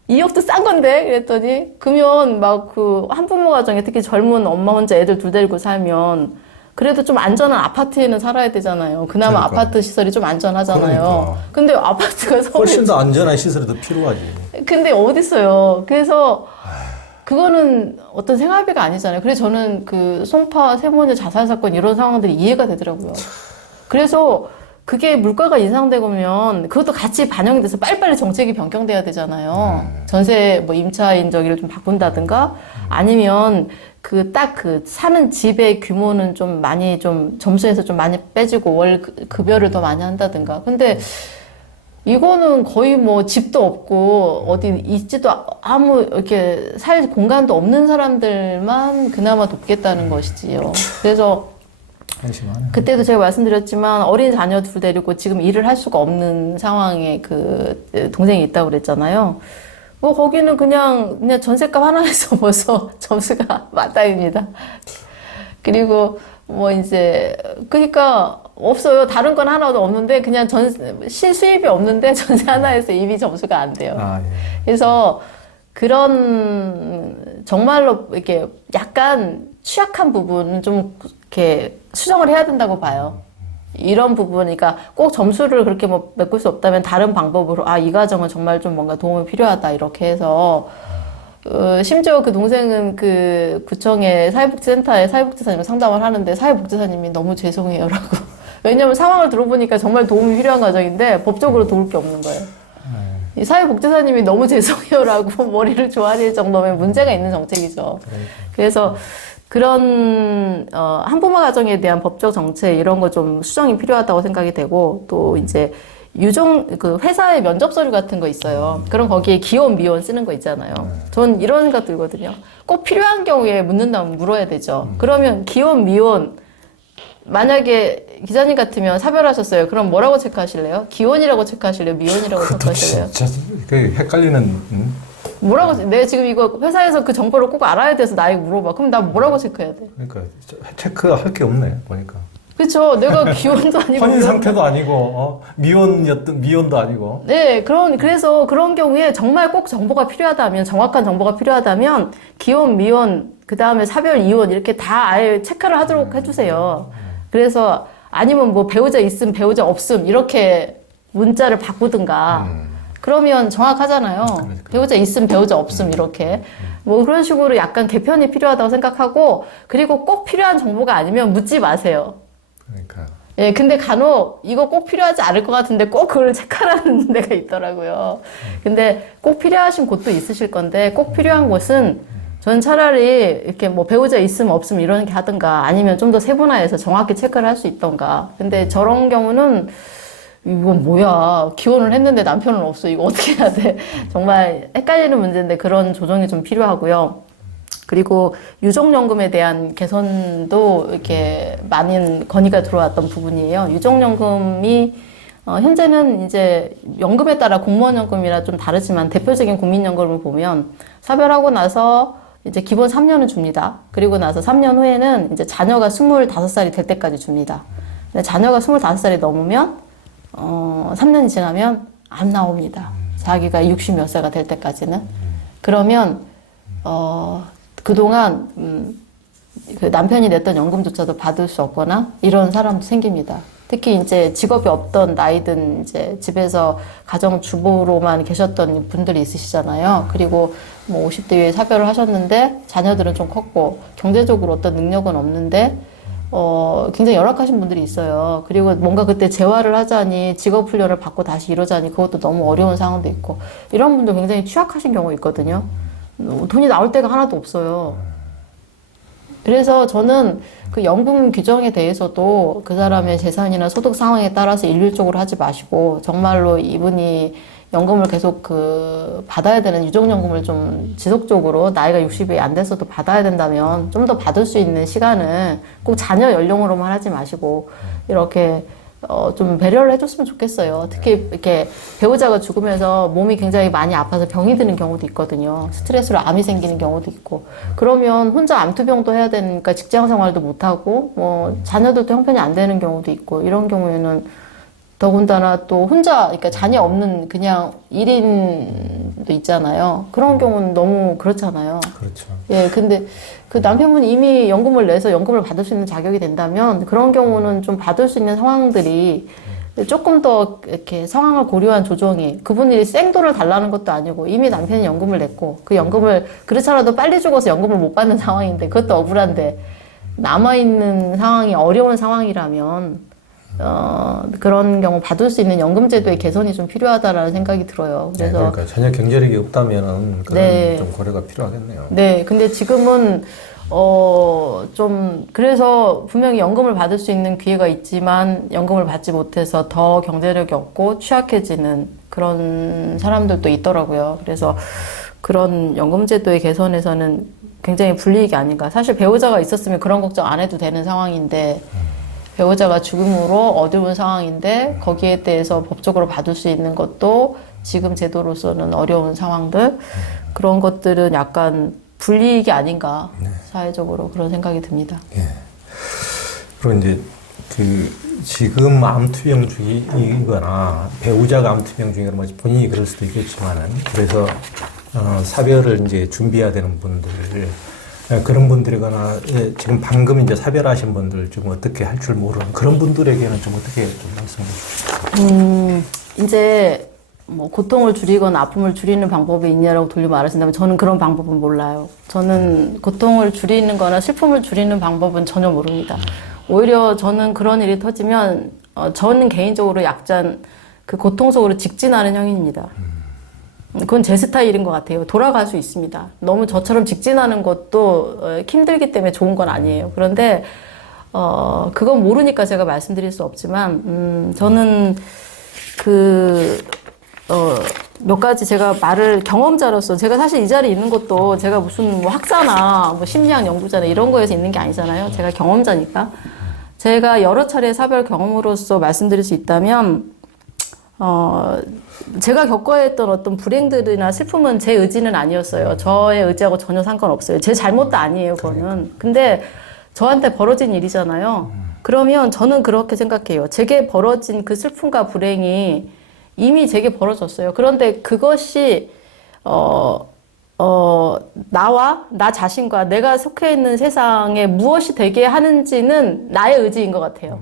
2억도 싼 건데 그랬더니 그러면 막 그 한부모 가정에 특히 젊은 엄마 혼자 애들 둘 데리고 살면 그래도 좀 안전한 아파트에는 살아야 되잖아요. 그나마 그러니까. 아파트 시설이 좀 안전하잖아요. 그러니까. 근데 아파트가 서울에 훨씬 더 안전한 시설이 더 필요하지. 근데 어딨어요. 그래서 그거는 어떤 생활비가 아니잖아요. 그래서 저는 그 송파 세모녀 자살 사건 이런 상황들이 이해가 되더라고요. 그래서 그게 물가가 인상되면 그것도 같이 반영이 돼서 빨리빨리 정책이 변경돼야 되잖아요. 전세 뭐 임차인 저기를 좀 바꾼다든가 아니면 그 딱 그 사는 집의 규모는 좀 많이 좀 점수에서 좀 많이 빼지고 월 급여를 더 많이 한다든가. 근데 이거는 거의 뭐 집도 없고 어디 있지도 아무 이렇게 살 공간도 없는 사람들만 그나마 돕겠다는 것이지요. 그래서 한심하네. 그때도 제가 말씀드렸지만 어린 자녀 둘 데리고 지금 일을 할 수가 없는 상황에 그 동생이 있다고 그랬잖아요. 뭐 거기는 그냥 전셋값 하나 해서 벌써 점수가 만땅입니다. 그리고 뭐 이제 그러니까 없어요. 다른 건 하나도 없는데 그냥 실수입이 없는데 전세 하나에서 이미 점수가 안 돼요. 아, 예. 그래서 그런 정말로 이렇게 약간 취약한 부분은 좀 이렇게 수정을 해야 된다고 봐요. 이런 부분, 그러니까 꼭 점수를 그렇게 뭐 메꿀 수 없다면 다른 방법으로 이 가정은 정말 좀 뭔가 도움이 필요하다 이렇게 해서 심지어 그 동생은 그 구청의 사회복지센터에 사회복지사님을 상담을 하는데 사회복지사님이 너무 죄송해요라고. 왜냐면 상황을 들어보니까 정말 도움이 필요한 가정인데 법적으로 도울 게 없는 거예요. 이 사회복지사님이 너무 죄송해요라고 머리를 조아릴 정도면 문제가 있는 정책이죠. 그래서 그런 한부모 가정에 대한 법적 정책 이런 거 좀 수정이 필요하다고 생각이 되고 또 이제 그 회사의 면접 서류 같은 거 있어요. 그럼 거기에 기혼, 미혼 쓰는 거 있잖아요. 전 이런 생각 들거든요. 꼭 필요한 경우에 묻는다면 물어야 되죠. 그러면 기혼, 미혼, 만약에 기자님 같으면 사별하셨어요. 그럼 뭐라고 체크하실래요? 기혼이라고 체크하실래요? 미혼이라고 체크하실래요? 진짜 그 헷갈리는. 뭐라고, 내가 지금 이거 회사에서 그 정보를 꼭 알아야 돼서 나에게 물어봐. 그럼 나 뭐라고 체크해야 돼? 그러니까 체크할 게 없네 보니까. 그쵸. 내가 기혼도 아니고. 혼인 상태도 아니고 미혼도 아니고. 네, 그래서 그런 경우에 정말 꼭 정보가 필요하다면, 정확한 정보가 필요하다면, 기혼, 미혼, 그 다음에 사별, 이혼, 이렇게 다 아예 체크를 하도록 해주세요. 그래서 아니면 뭐 배우자 있음, 배우자 없음, 이렇게 문자를 바꾸든가, 그러면 정확하잖아요. 그러니까. 배우자 있음, 배우자 없음, 이렇게. 뭐 그런 식으로 약간 개편이 필요하다고 생각하고, 그리고 꼭 필요한 정보가 아니면 묻지 마세요. 그러니까. 예, 근데 간혹 이거 꼭 필요하지 않을 것 같은데 꼭 그걸 체크하라는 데가 있더라고요. 근데 꼭 필요하신 곳도 있으실 건데 꼭 필요한 곳은 저는 차라리 이렇게 뭐 배우자 있음 없음 이런 게 하든가 아니면 좀 더 세분화해서 정확히 체크를 할 수 있던가. 근데 저런 경우는 이건 뭐야. 기혼을 했는데 남편은 없어. 이거 어떻게 해야 돼? 정말 헷갈리는 문제인데 그런 조정이 좀 필요하고요. 그리고 유족연금에 대한 개선도 이렇게 많은 건의가 들어왔던 부분이에요. 유족연금이 현재는 이제 연금에 따라 공무원연금이라 좀 다르지만 대표적인 국민연금을 보면 사별하고 나서 이제 기본 3년은 줍니다. 그리고 나서 3년 후에는 이제 자녀가 25살이 될 때까지 줍니다. 근데 자녀가 25살이 넘으면 3년이 지나면 안 나옵니다. 자기가 60 몇 살가 될 때까지는. 그러면 그동안 그 남편이 냈던 연금조차도 받을 수 없거나 이런 사람도 생깁니다. 특히 이제 직업이 없던 나이든 이제 집에서 가정주부로만 계셨던 분들이 있으시잖아요. 그리고 뭐 50대 위에 사별을 하셨는데 자녀들은 좀 컸고 경제적으로 어떤 능력은 없는데 굉장히 열악하신 분들이 있어요. 그리고 뭔가 그때 재활을 하자니 직업 훈련을 받고 다시 이러자니 그것도 너무 어려운 상황도 있고 이런 분들 굉장히 취약하신 경우 있거든요. 돈이 나올 데가 하나도 없어요. 그래서 저는 그 연금 규정에 대해서도 그 사람의 재산이나 소득 상황에 따라서 일률적으로 하지 마시고 정말로 이분이 연금을 계속 받아야 되는 유족연금을 좀 지속적으로 나이가 60이 안 돼서도 받아야 된다면 좀 더 받을 수 있는 시간은 꼭 자녀 연령으로만 하지 마시고 이렇게 좀 배려를 해줬으면 좋겠어요. 특히 이렇게 배우자가 죽으면서 몸이 굉장히 많이 아파서 병이 드는 경우도 있거든요. 스트레스로 암이 생기는 경우도 있고. 그러면 혼자 암투병도 해야 되니까 직장 생활도 못하고, 뭐, 자녀들도 형편이 안 되는 경우도 있고, 이런 경우에는 더군다나 또 혼자, 그러니까 자녀 없는 그냥 1인도 있잖아요. 그런 경우는 너무 그렇잖아요. 그렇죠. 예, 근데 그 남편분이 이미 연금을 내서 연금을 받을 수 있는 자격이 된다면 그런 경우는 좀 받을 수 있는 상황들이 조금 더 이렇게 상황을 고려한 조정이 그분이 생도를 달라는 것도 아니고 이미 남편이 연금을 냈고 그 연금을 그렇잖아도 빨리 죽어서 연금을 못 받는 상황인데 그것도 억울한데 남아있는 상황이 어려운 상황이라면 그런 경우 받을 수 있는 연금제도의 개선이 좀 필요하다라는 생각이 들어요. 네, 그래서 그러니까 전혀 경제력이 없다면은 그런 네. 좀 고려가 필요하겠네요. 네, 근데 지금은 좀 그래서 분명히 연금을 받을 수 있는 기회가 있지만 연금을 받지 못해서 더 경제력이 없고 취약해지는 그런 사람들도 있더라고요. 그래서 그런 연금제도의 개선에서는 굉장히 불이익이 아닌가. 사실 배우자가 있었으면 그런 걱정 안 해도 되는 상황인데 배우자가 죽음으로 어려운 상황인데 거기에 대해서 법적으로 받을 수 있는 것도 지금 제도로서는 어려운 상황들 그런 것들은 약간 불이익이 아닌가 사회적으로 그런 생각이 듭니다. 예. 그리고 이제 지금 암투병 중이거나 배우자가 암투병 중이거나 뭐 본인이 그럴 수도 있겠지만은 그래서 사별을 이제 준비해야 되는 분들 그런 분들이거나 지금 방금 이제 사별하신 분들 좀 어떻게 할 줄 모르는 그런 분들에게는 좀 어떻게 좀 말씀해 주시죠? 이제 뭐 고통을 줄이거나 아픔을 줄이는 방법이 있냐라고 돌려 말하신다면 저는 그런 방법은 몰라요. 저는 고통을 줄이는 거나 슬픔을 줄이는 방법은 전혀 모릅니다. 오히려 저는 그런 일이 터지면 저는 개인적으로 약간 그 고통 속으로 직진하는 형입니다. 그건 제 스타일인 것 같아요. 돌아갈 수 있습니다. 너무 저처럼 직진하는 것도 힘들기 때문에 좋은 건 아니에요. 그런데 그건 모르니까 제가 말씀드릴 수 없지만 저는 몇 가지 제가 말을 경험자로서 제가 사실 이 자리에 있는 것도 제가 무슨 뭐 학자나 뭐 심리학 연구자나 이런 거에서 있는 게 아니잖아요. 제가 경험자니까. 제가 여러 차례 사별 경험으로서 말씀드릴 수 있다면, 제가 겪어야 했던 어떤 불행들이나 슬픔은 제 의지는 아니었어요. 저의 의지하고 전혀 상관없어요. 제 잘못도 아니에요, 그거는. 근데 저한테 벌어진 일이잖아요. 그러면 저는 그렇게 생각해요. 제게 벌어진 그 슬픔과 불행이 이미 제게 벌어졌어요. 그런데 그것이, 나와 나 자신과 내가 속해 있는 세상에 무엇이 되게 하는지는 나의 의지인 것 같아요.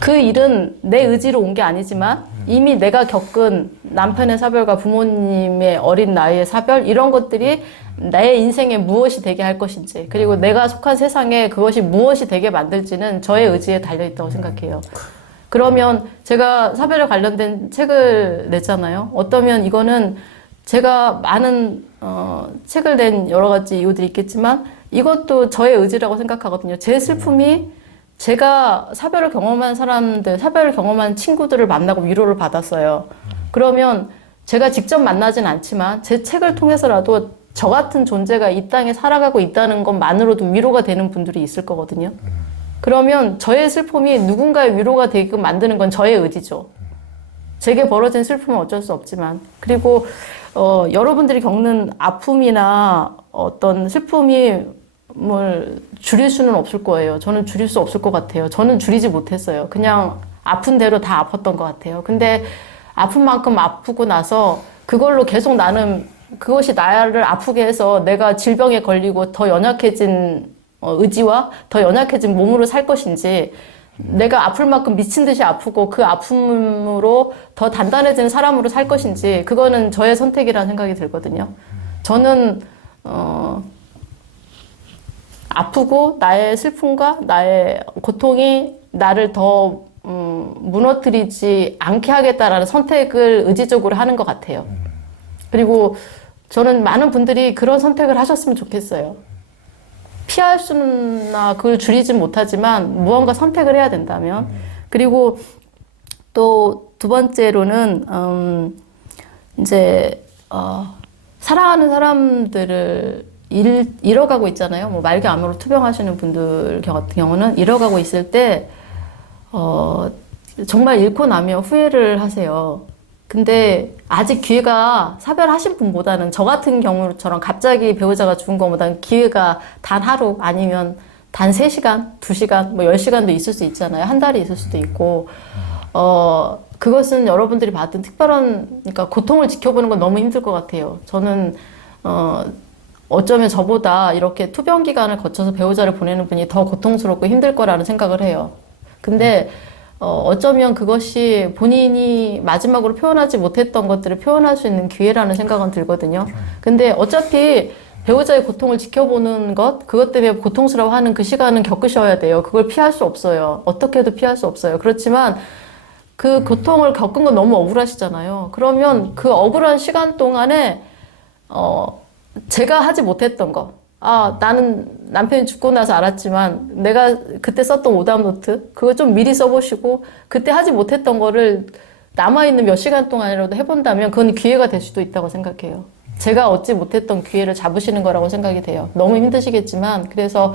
그 일은 내 의지로 온 게 아니지만 이미 내가 겪은 남편의 사별과 부모님의 어린 나이의 사별 이런 것들이 내 인생에 무엇이 되게 할 것인지 그리고 내가 속한 세상에 그것이 무엇이 되게 만들지는 저의 의지에 달려있다고 생각해요. 그러면 제가 사별에 관련된 책을 냈잖아요. 어떠면 이거는 제가 많은 책을 낸 여러 가지 이유들이 있겠지만 이것도 저의 의지라고 생각하거든요. 제 슬픔이 제가 사별을 경험한 사람들, 사별을 경험한 친구들을 만나고 위로를 받았어요. 그러면 제가 직접 만나진 않지만 제 책을 통해서라도 저 같은 존재가 이 땅에 살아가고 있다는 것만으로도 위로가 되는 분들이 있을 거거든요. 그러면 저의 슬픔이 누군가의 위로가 되게끔 만드는 건 저의 의지죠. 제게 벌어진 슬픔은 어쩔 수 없지만. 그리고 여러분들이 겪는 아픔이나 어떤 슬픔이 뭘 줄일 수는 없을 거예요. 저는 줄일 수 없을 것 같아요. 저는 줄이지 못했어요. 그냥 아픈 대로 다 아팠던 것 같아요. 근데 아픈 만큼 아프고 나서 그걸로 계속 나는 그것이 나를 아프게 해서 내가 질병에 걸리고 더 연약해진 의지와 더 연약해진 몸으로 살 것인지 내가 아플 만큼 미친 듯이 아프고 그 아픔으로 더 단단해지는 사람으로 살 것인지 그거는 저의 선택이라는 생각이 들거든요. 저는 아프고 나의 슬픔과 나의 고통이 나를 더 무너뜨리지 않게 하겠다라는 선택을 의지적으로 하는 것 같아요. 그리고 저는 많은 분들이 그런 선택을 하셨으면 좋겠어요. 피할 수나 그걸 줄이진 못하지만 무언가 선택을 해야 된다면. 그리고 또 두 번째로는 이제 사랑하는 사람들을 잃어가고 있잖아요. 뭐 말기암으로 투병하시는 분들 같은 경우는 잃어가고 있을 때 정말 잃고 나면 후회를 하세요. 근데 아직 기회가 사별하신 분보다는 저 같은 경우처럼 갑자기 배우자가 죽은 것보다는 기회가 단 하루 아니면 단 3시간, 2시간, 뭐 10시간도 있을 수 있잖아요. 한 달이 있을 수도 있고 그것은 여러분들이 받은 특별한 그러니까 고통을 지켜보는 건 너무 힘들 것 같아요. 저는 어쩌면 저보다 이렇게 투병 기간을 거쳐서 배우자를 보내는 분이 더 고통스럽고 힘들 거라는 생각을 해요. 근데 어쩌면 그것이 본인이 마지막으로 표현하지 못했던 것들을 표현할 수 있는 기회라는 생각은 들거든요. 근데 어차피 배우자의 고통을 지켜보는 것, 그것 때문에 고통스러워하는 그 시간은 겪으셔야 돼요. 그걸 피할 수 없어요. 어떻게 해도 피할 수 없어요. 그렇지만 그 고통을 겪은 건 너무 억울하시잖아요. 그러면 그 억울한 시간 동안에 제가 하지 못했던 거. 나는 남편이 죽고 나서 알았지만 내가 그때 썼던 오답 노트 그거 좀 미리 써보시고 그때 하지 못했던 거를 남아있는 몇 시간 동안이라도 해본다면 그건 기회가 될 수도 있다고 생각해요. 제가 얻지 못했던 기회를 잡으시는 거라고 생각이 돼요. 너무 힘드시겠지만 그래서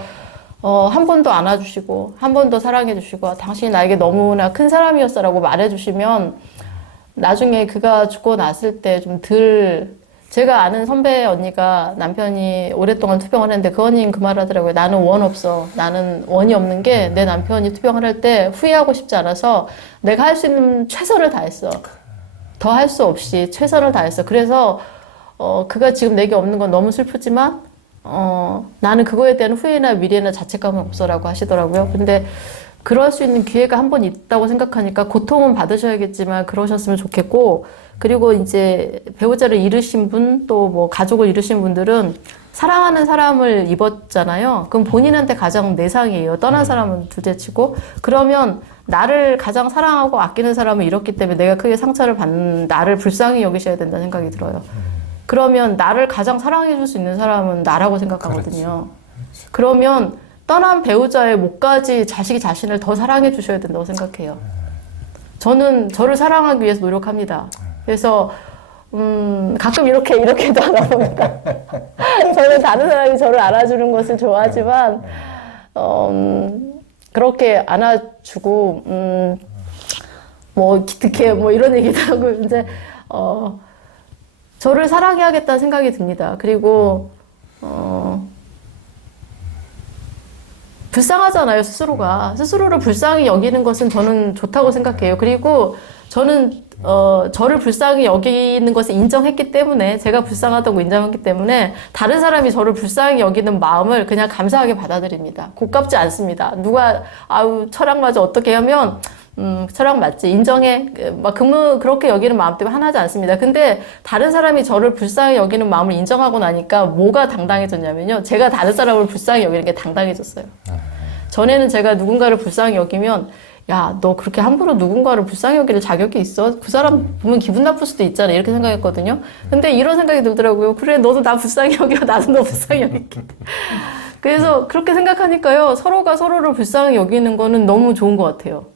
한 번 더 안아주시고 한 번 더 사랑해주시고 당신이 나에게 너무나 큰 사람이었어라고 말해주시면 나중에 그가 죽고 났을 때 좀 제가 아는 선배 언니가 남편이 오랫동안 투병을 했는데 그 언니는 그 말 하더라고요. 나는 원 없어. 나는 원이 없는 게 내 남편이 투병을 할 때 후회하고 싶지 않아서 내가 할 수 있는 최선을 다했어. 더 할 수 없이 최선을 다했어. 그래서 그가 지금 내게 없는 건 너무 슬프지만 나는 그거에 대한 후회나 미래나 자책감은 없어라고 하시더라고요. 근데 그럴 수 있는 기회가 한 번 있다고 생각하니까 고통은 받으셔야겠지만 그러셨으면 좋겠고 그리고 이제 배우자를 잃으신 분, 또 뭐 가족을 잃으신 분들은 사랑하는 사람을 입었잖아요. 그럼 본인한테 가장 내상이에요. 떠난 사람은 둘째치고. 그러면 나를 가장 사랑하고 아끼는 사람을 잃었기 때문에 내가 크게 상처를 받는 나를 불쌍히 여기셔야 된다는 생각이 들어요. 그러면 나를 가장 사랑해줄 수 있는 사람은 나라고 생각하거든요. 그러면 떠난 배우자의 목까지 자식이 자신을 더 사랑해 주셔야 된다고 생각해요. 저는 저를 사랑하기 위해서 노력합니다. 그래서 가끔 이렇게도 알아봅니다. 저는 다른 사람이 저를 알아주는 것을 좋아하지만 그렇게 안아주고 뭐 기특해 뭐 이런 얘기도 하고 이제 저를 사랑해야겠다는 생각이 듭니다. 그리고 불쌍하잖아요, 스스로가. 스스로를 불쌍히 여기는 것은 저는 좋다고 생각해요. 그리고 저는 저를 불쌍히 여기는 것을 인정했기 때문에, 제가 불쌍하다고 인정했기 때문에 다른 사람이 저를 불쌍히 여기는 마음을 그냥 감사하게 받아들입니다. 고깝지 않습니다. 누가 아우 철학마저 어떻게 하면 철학 맞지, 인정해, 막 그렇게 여기는 마음 때문에 화나지 않습니다. 근데 다른 사람이 저를 불쌍히 여기는 마음을 인정하고 나니까 뭐가 당당해졌냐면요, 제가 다른 사람을 불쌍히 여기는 게 당당해졌어요. 전에는 제가 누군가를 불쌍히 여기면, 야, 너 그렇게 함부로 누군가를 불쌍히 여길 자격이 있어? 그 사람 보면 기분 나쁠 수도 있잖아, 이렇게 생각했거든요. 근데 이런 생각이 들더라고요. 그래, 너도 나 불쌍히 여겨, 나도 너 불쌍히 여길게. 그래서 그렇게 생각하니까요, 서로가 서로를 불쌍히 여기는 거는 너무 좋은 것 같아요.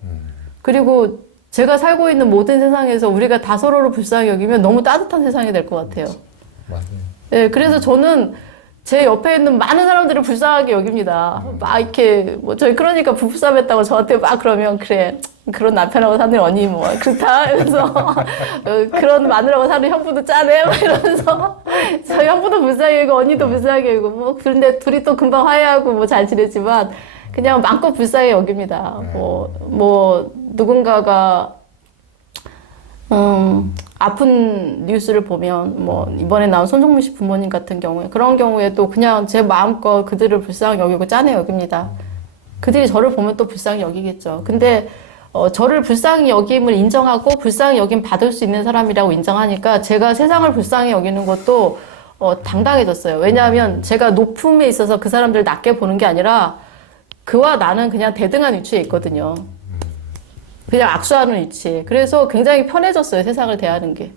그리고 제가 살고 있는 모든 세상에서 우리가 다 서로를 불쌍히 여기면 너무 따뜻한 세상이 될 것 같아요. 맞아요. 네, 그래서 저는 제 옆에 있는 많은 사람들을 불쌍하게 여깁니다. 막 이렇게 뭐 저희 그러니까 부부싸움했다고 저한테 막 그러면, 그래, 그런 남편하고 사는 언니 뭐 그렇다, 그래서 그런 마누라하고 사는 형부도 짜네 막 이러면서 저희 형부도 불쌍하게 여기고 언니도 불쌍하게 여기고 뭐, 그런데 둘이 또 금방 화해하고 뭐 잘 지내지만 그냥 마음껏 불쌍히 여깁니다. 뭐 누군가가 아픈 뉴스를 보면, 뭐 이번에 나온 손정민 씨 부모님 같은 경우에, 그런 경우에도 그냥 제 마음껏 그들을 불쌍히 여기고 짠해 여깁니다. 그들이 저를 보면 또 불쌍히 여기겠죠. 근데 저를 불쌍히 여김을 인정하고 불쌍히 여김 받을 수 있는 사람이라고 인정하니까 제가 세상을 불쌍히 여기는 것도 당당해졌어요. 왜냐하면 제가 높음에 있어서 그 사람들을 낮게 보는 게 아니라 그와 나는 그냥 대등한 위치에 있거든요. 그냥 악수하는 위치에. 그래서 굉장히 편해졌어요, 세상을 대하는 게.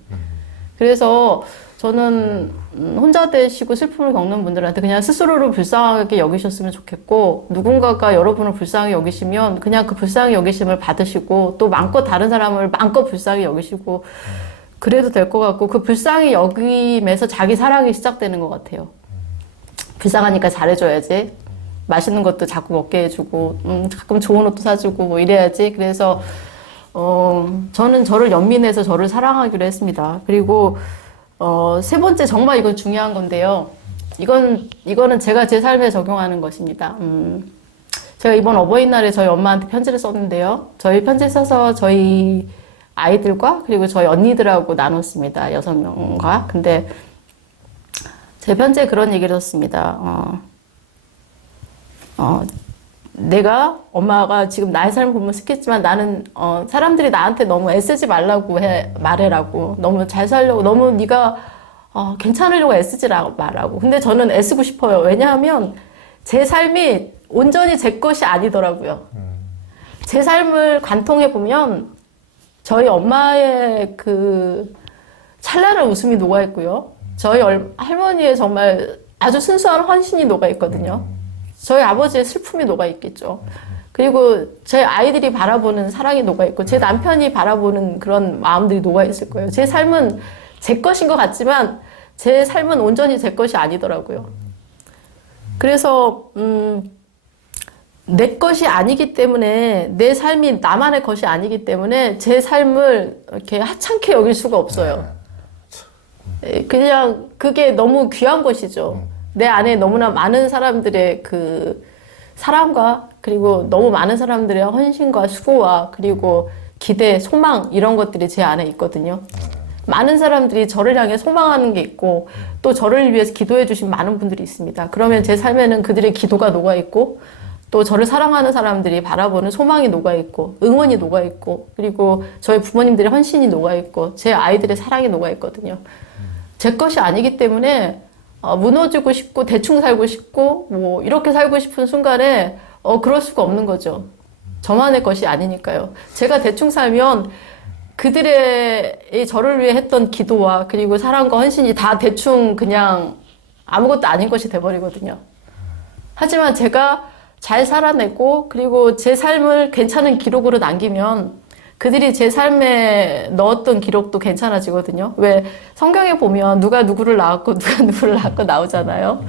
그래서 저는 혼자 되시고 슬픔을 겪는 분들한테 그냥 스스로를 불쌍하게 여기셨으면 좋겠고, 누군가가 여러분을 불쌍히 여기시면 그냥 그 불쌍히 여기심을 받으시고, 또 마음껏 다른 사람을 마음껏 불쌍히 여기시고 그래도 될 것 같고, 그 불쌍히 여김에서 자기 사랑이 시작되는 것 같아요. 불쌍하니까 잘해줘야지, 맛있는 것도 자꾸 먹게 해주고, 가끔 좋은 옷도 사주고 뭐 이래야지. 그래서 저는 저를 연민해서 저를 사랑하기로 했습니다. 그리고 세 번째, 정말 이건 중요한 건데요. 이거는 제가 제 삶에 적용하는 것입니다. 제가 이번 어버이날에 저희 엄마한테 편지를 썼는데요. 저희 편지 써서 저희 아이들과 그리고 저희 언니들하고 나눴습니다. 6명과. 근데 제 편지에 그런 얘기를 썼습니다. 내가, 엄마가 지금 나의 삶을 보면 스키지만 나는 사람들이 나한테 너무 애쓰지 말라고 말해라고, 너무 잘 살려고, 너무 네가 괜찮으려고 애쓰지 말라고. 근데 저는 애쓰고 싶어요. 왜냐하면 제 삶이 온전히 제 것이 아니더라고요. 제 삶을 관통해 보면 저희 엄마의 그 찬란한 웃음이 녹아 있고요, 저희 할머니의 정말 아주 순수한 헌신이 녹아 있거든요. 저희 아버지의 슬픔이 녹아 있겠죠. 그리고 제 아이들이 바라보는 사랑이 녹아 있고, 제 남편이 바라보는 그런 마음들이 녹아 있을 거예요. 제 삶은 제 것인 것 같지만 제 삶은 온전히 제 것이 아니더라고요. 그래서 내 것이 아니기 때문에, 내 삶이 나만의 것이 아니기 때문에 제 삶을 이렇게 하찮게 여길 수가 없어요. 그냥 그게 너무 귀한 것이죠. 내 안에 너무나 많은 사람들의 그 사랑과, 그리고 너무 많은 사람들의 헌신과 수고와, 그리고 기대, 소망, 이런 것들이 제 안에 있거든요. 많은 사람들이 저를 향해 소망하는 게 있고, 또 저를 위해서 기도해 주신 많은 분들이 있습니다. 그러면 제 삶에는 그들의 기도가 녹아 있고, 또 저를 사랑하는 사람들이 바라보는 소망이 녹아 있고, 응원이 녹아 있고, 그리고 저희 부모님들의 헌신이 녹아 있고, 제 아이들의 사랑이 녹아 있거든요. 제 것이 아니기 때문에 무너지고 싶고 대충 살고 싶고 뭐 이렇게 살고 싶은 순간에 그럴 수가 없는 거죠. 저만의 것이 아니니까요. 제가 대충 살면 그들의 저를 위해 했던 기도와 그리고 사랑과 헌신이 다 대충 그냥 아무것도 아닌 것이 돼버리거든요. 하지만 제가 잘 살아내고 그리고 제 삶을 괜찮은 기록으로 남기면 그들이 제 삶에 넣었던 기록도 괜찮아지거든요. 왜 성경에 보면 누가 누구를 낳았고 누가 누구를 낳았고 나오잖아요.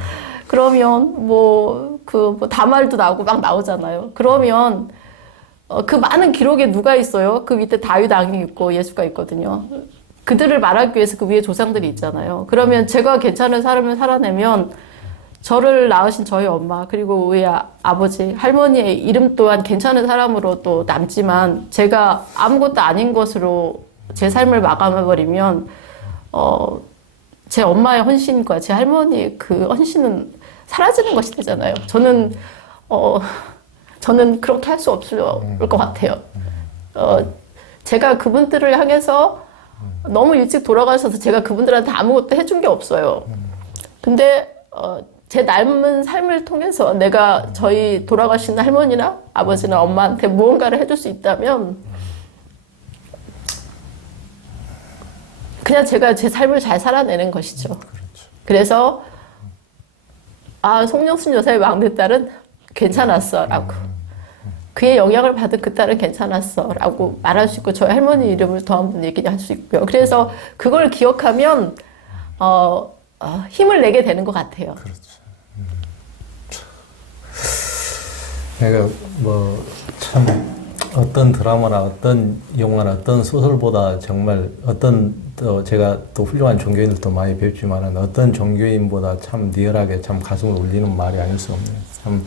그러면 뭐 다말도 나오고 막 나오잖아요. 그러면 그 많은 기록에 누가 있어요? 그 밑에 다윗 왕이 있고 예수가 있거든요. 그들을 말하기 위해서 그 위에 조상들이 있잖아요. 그러면 제가 괜찮은 삶을 살아내면 저를 낳으신 저희 엄마 그리고 우리 아버지 할머니의 이름 또한 괜찮은 사람으로 또 남지만 제가 아무것도 아닌 것으로 제 삶을 마감해버리면 제 엄마의 헌신과 제 할머니의 그 헌신은 사라지는 것이 되잖아요. 저는 그렇게 할 수 없을 것 같아요. 제가 그분들을 향해서 너무 일찍 돌아가셔서 제가 그분들한테 아무것도 해준 게 없어요. 근데 제 남은 삶을 통해서 내가 저희 돌아가신 할머니나 아버지나 엄마한테 무언가를 해줄 수 있다면 그냥 제가 제 삶을 잘 살아내는 것이죠. 그래서 송영순 여사의 막내딸은 괜찮았어 라고 그의 영향을 받은 그 딸은 괜찮았어 라고 말할 수 있고 저희 할머니 이름을 더 한 번 얘기할 수 있고요. 그래서 그걸 기억하면 힘을 내게 되는 것 같아요. 그렇죠. 그러니까 뭐 참 어떤 드라마나 어떤 영화나 어떤 소설보다 정말 또 제가 또 훌륭한 종교인들도 많이 뵙지만은 어떤 종교인보다 참 리얼하게 참 가슴을 울리는 말이 아닐 수 없네요. 참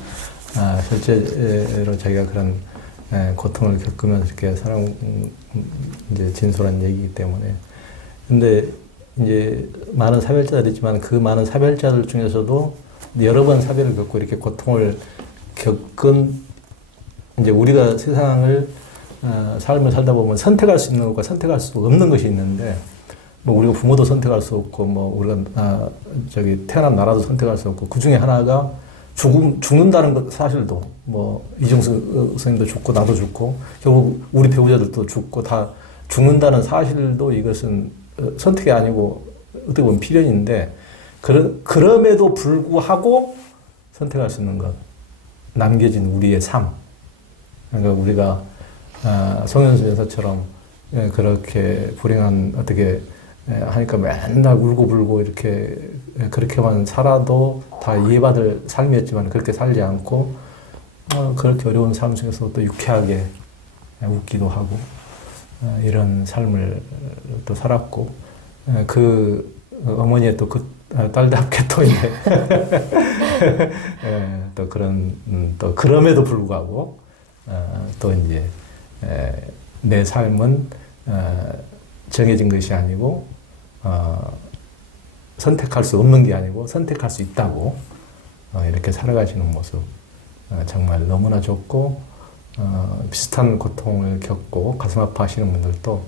실제로 자기가 그런 고통을 겪으면서 이렇게 이제 진솔한 얘기이기 때문에. 근데 이제 많은 사별자들이 있지만 그 많은 사별자들 중에서도 여러 번 사별을 겪고 이렇게 고통을 겪은 이제 우리가 세상을 삶을 살다 보면 선택할 수 있는 것과 선택할 수 없는 것이 있는데 뭐 우리가 부모도 선택할 수 없고 뭐 우리가 태어난 나라도 선택할 수 없고 그 중에 하나가 죽는다는 것 사실도 뭐 이정수 선생님도 죽고 나도 죽고 결국 우리 배우자들도 죽고 다 죽는다는 사실도 이것은 선택이 아니고 어떻게 보면 필연인데 그럼에도 불구하고 선택할 수 있는 것 남겨진 우리의 삶 그러니까 우리가 송현수 여사처럼 그렇게 불행한 어떻게 하니까 맨날 울고불고 이렇게 그렇게만 살아도 다 이해받을 삶이었지만 그렇게 살지 않고 그렇게 어려운 삶 속에서 또 유쾌하게 웃기도 하고 이런 삶을 또 살았고 그 어머니의 또 그 딸답게 또 이제 또 그런 또 그럼에도 불구하고 또 이제 내 삶은 정해진 것이 아니고 선택할 수 없는 게 아니고 선택할 수 있다고 이렇게 살아가시는 모습 정말 너무나 좋고 비슷한 고통을 겪고 가슴 아파하시는 분들도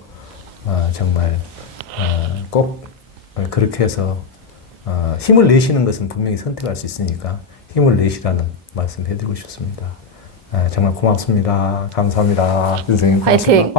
정말 꼭 그렇게 해서 힘을 내시는 것은 분명히 선택할 수 있으니까 힘을 내시라는 말씀 해드리고 싶습니다. 정말 고맙습니다. 감사합니다. 선생님. 화이팅!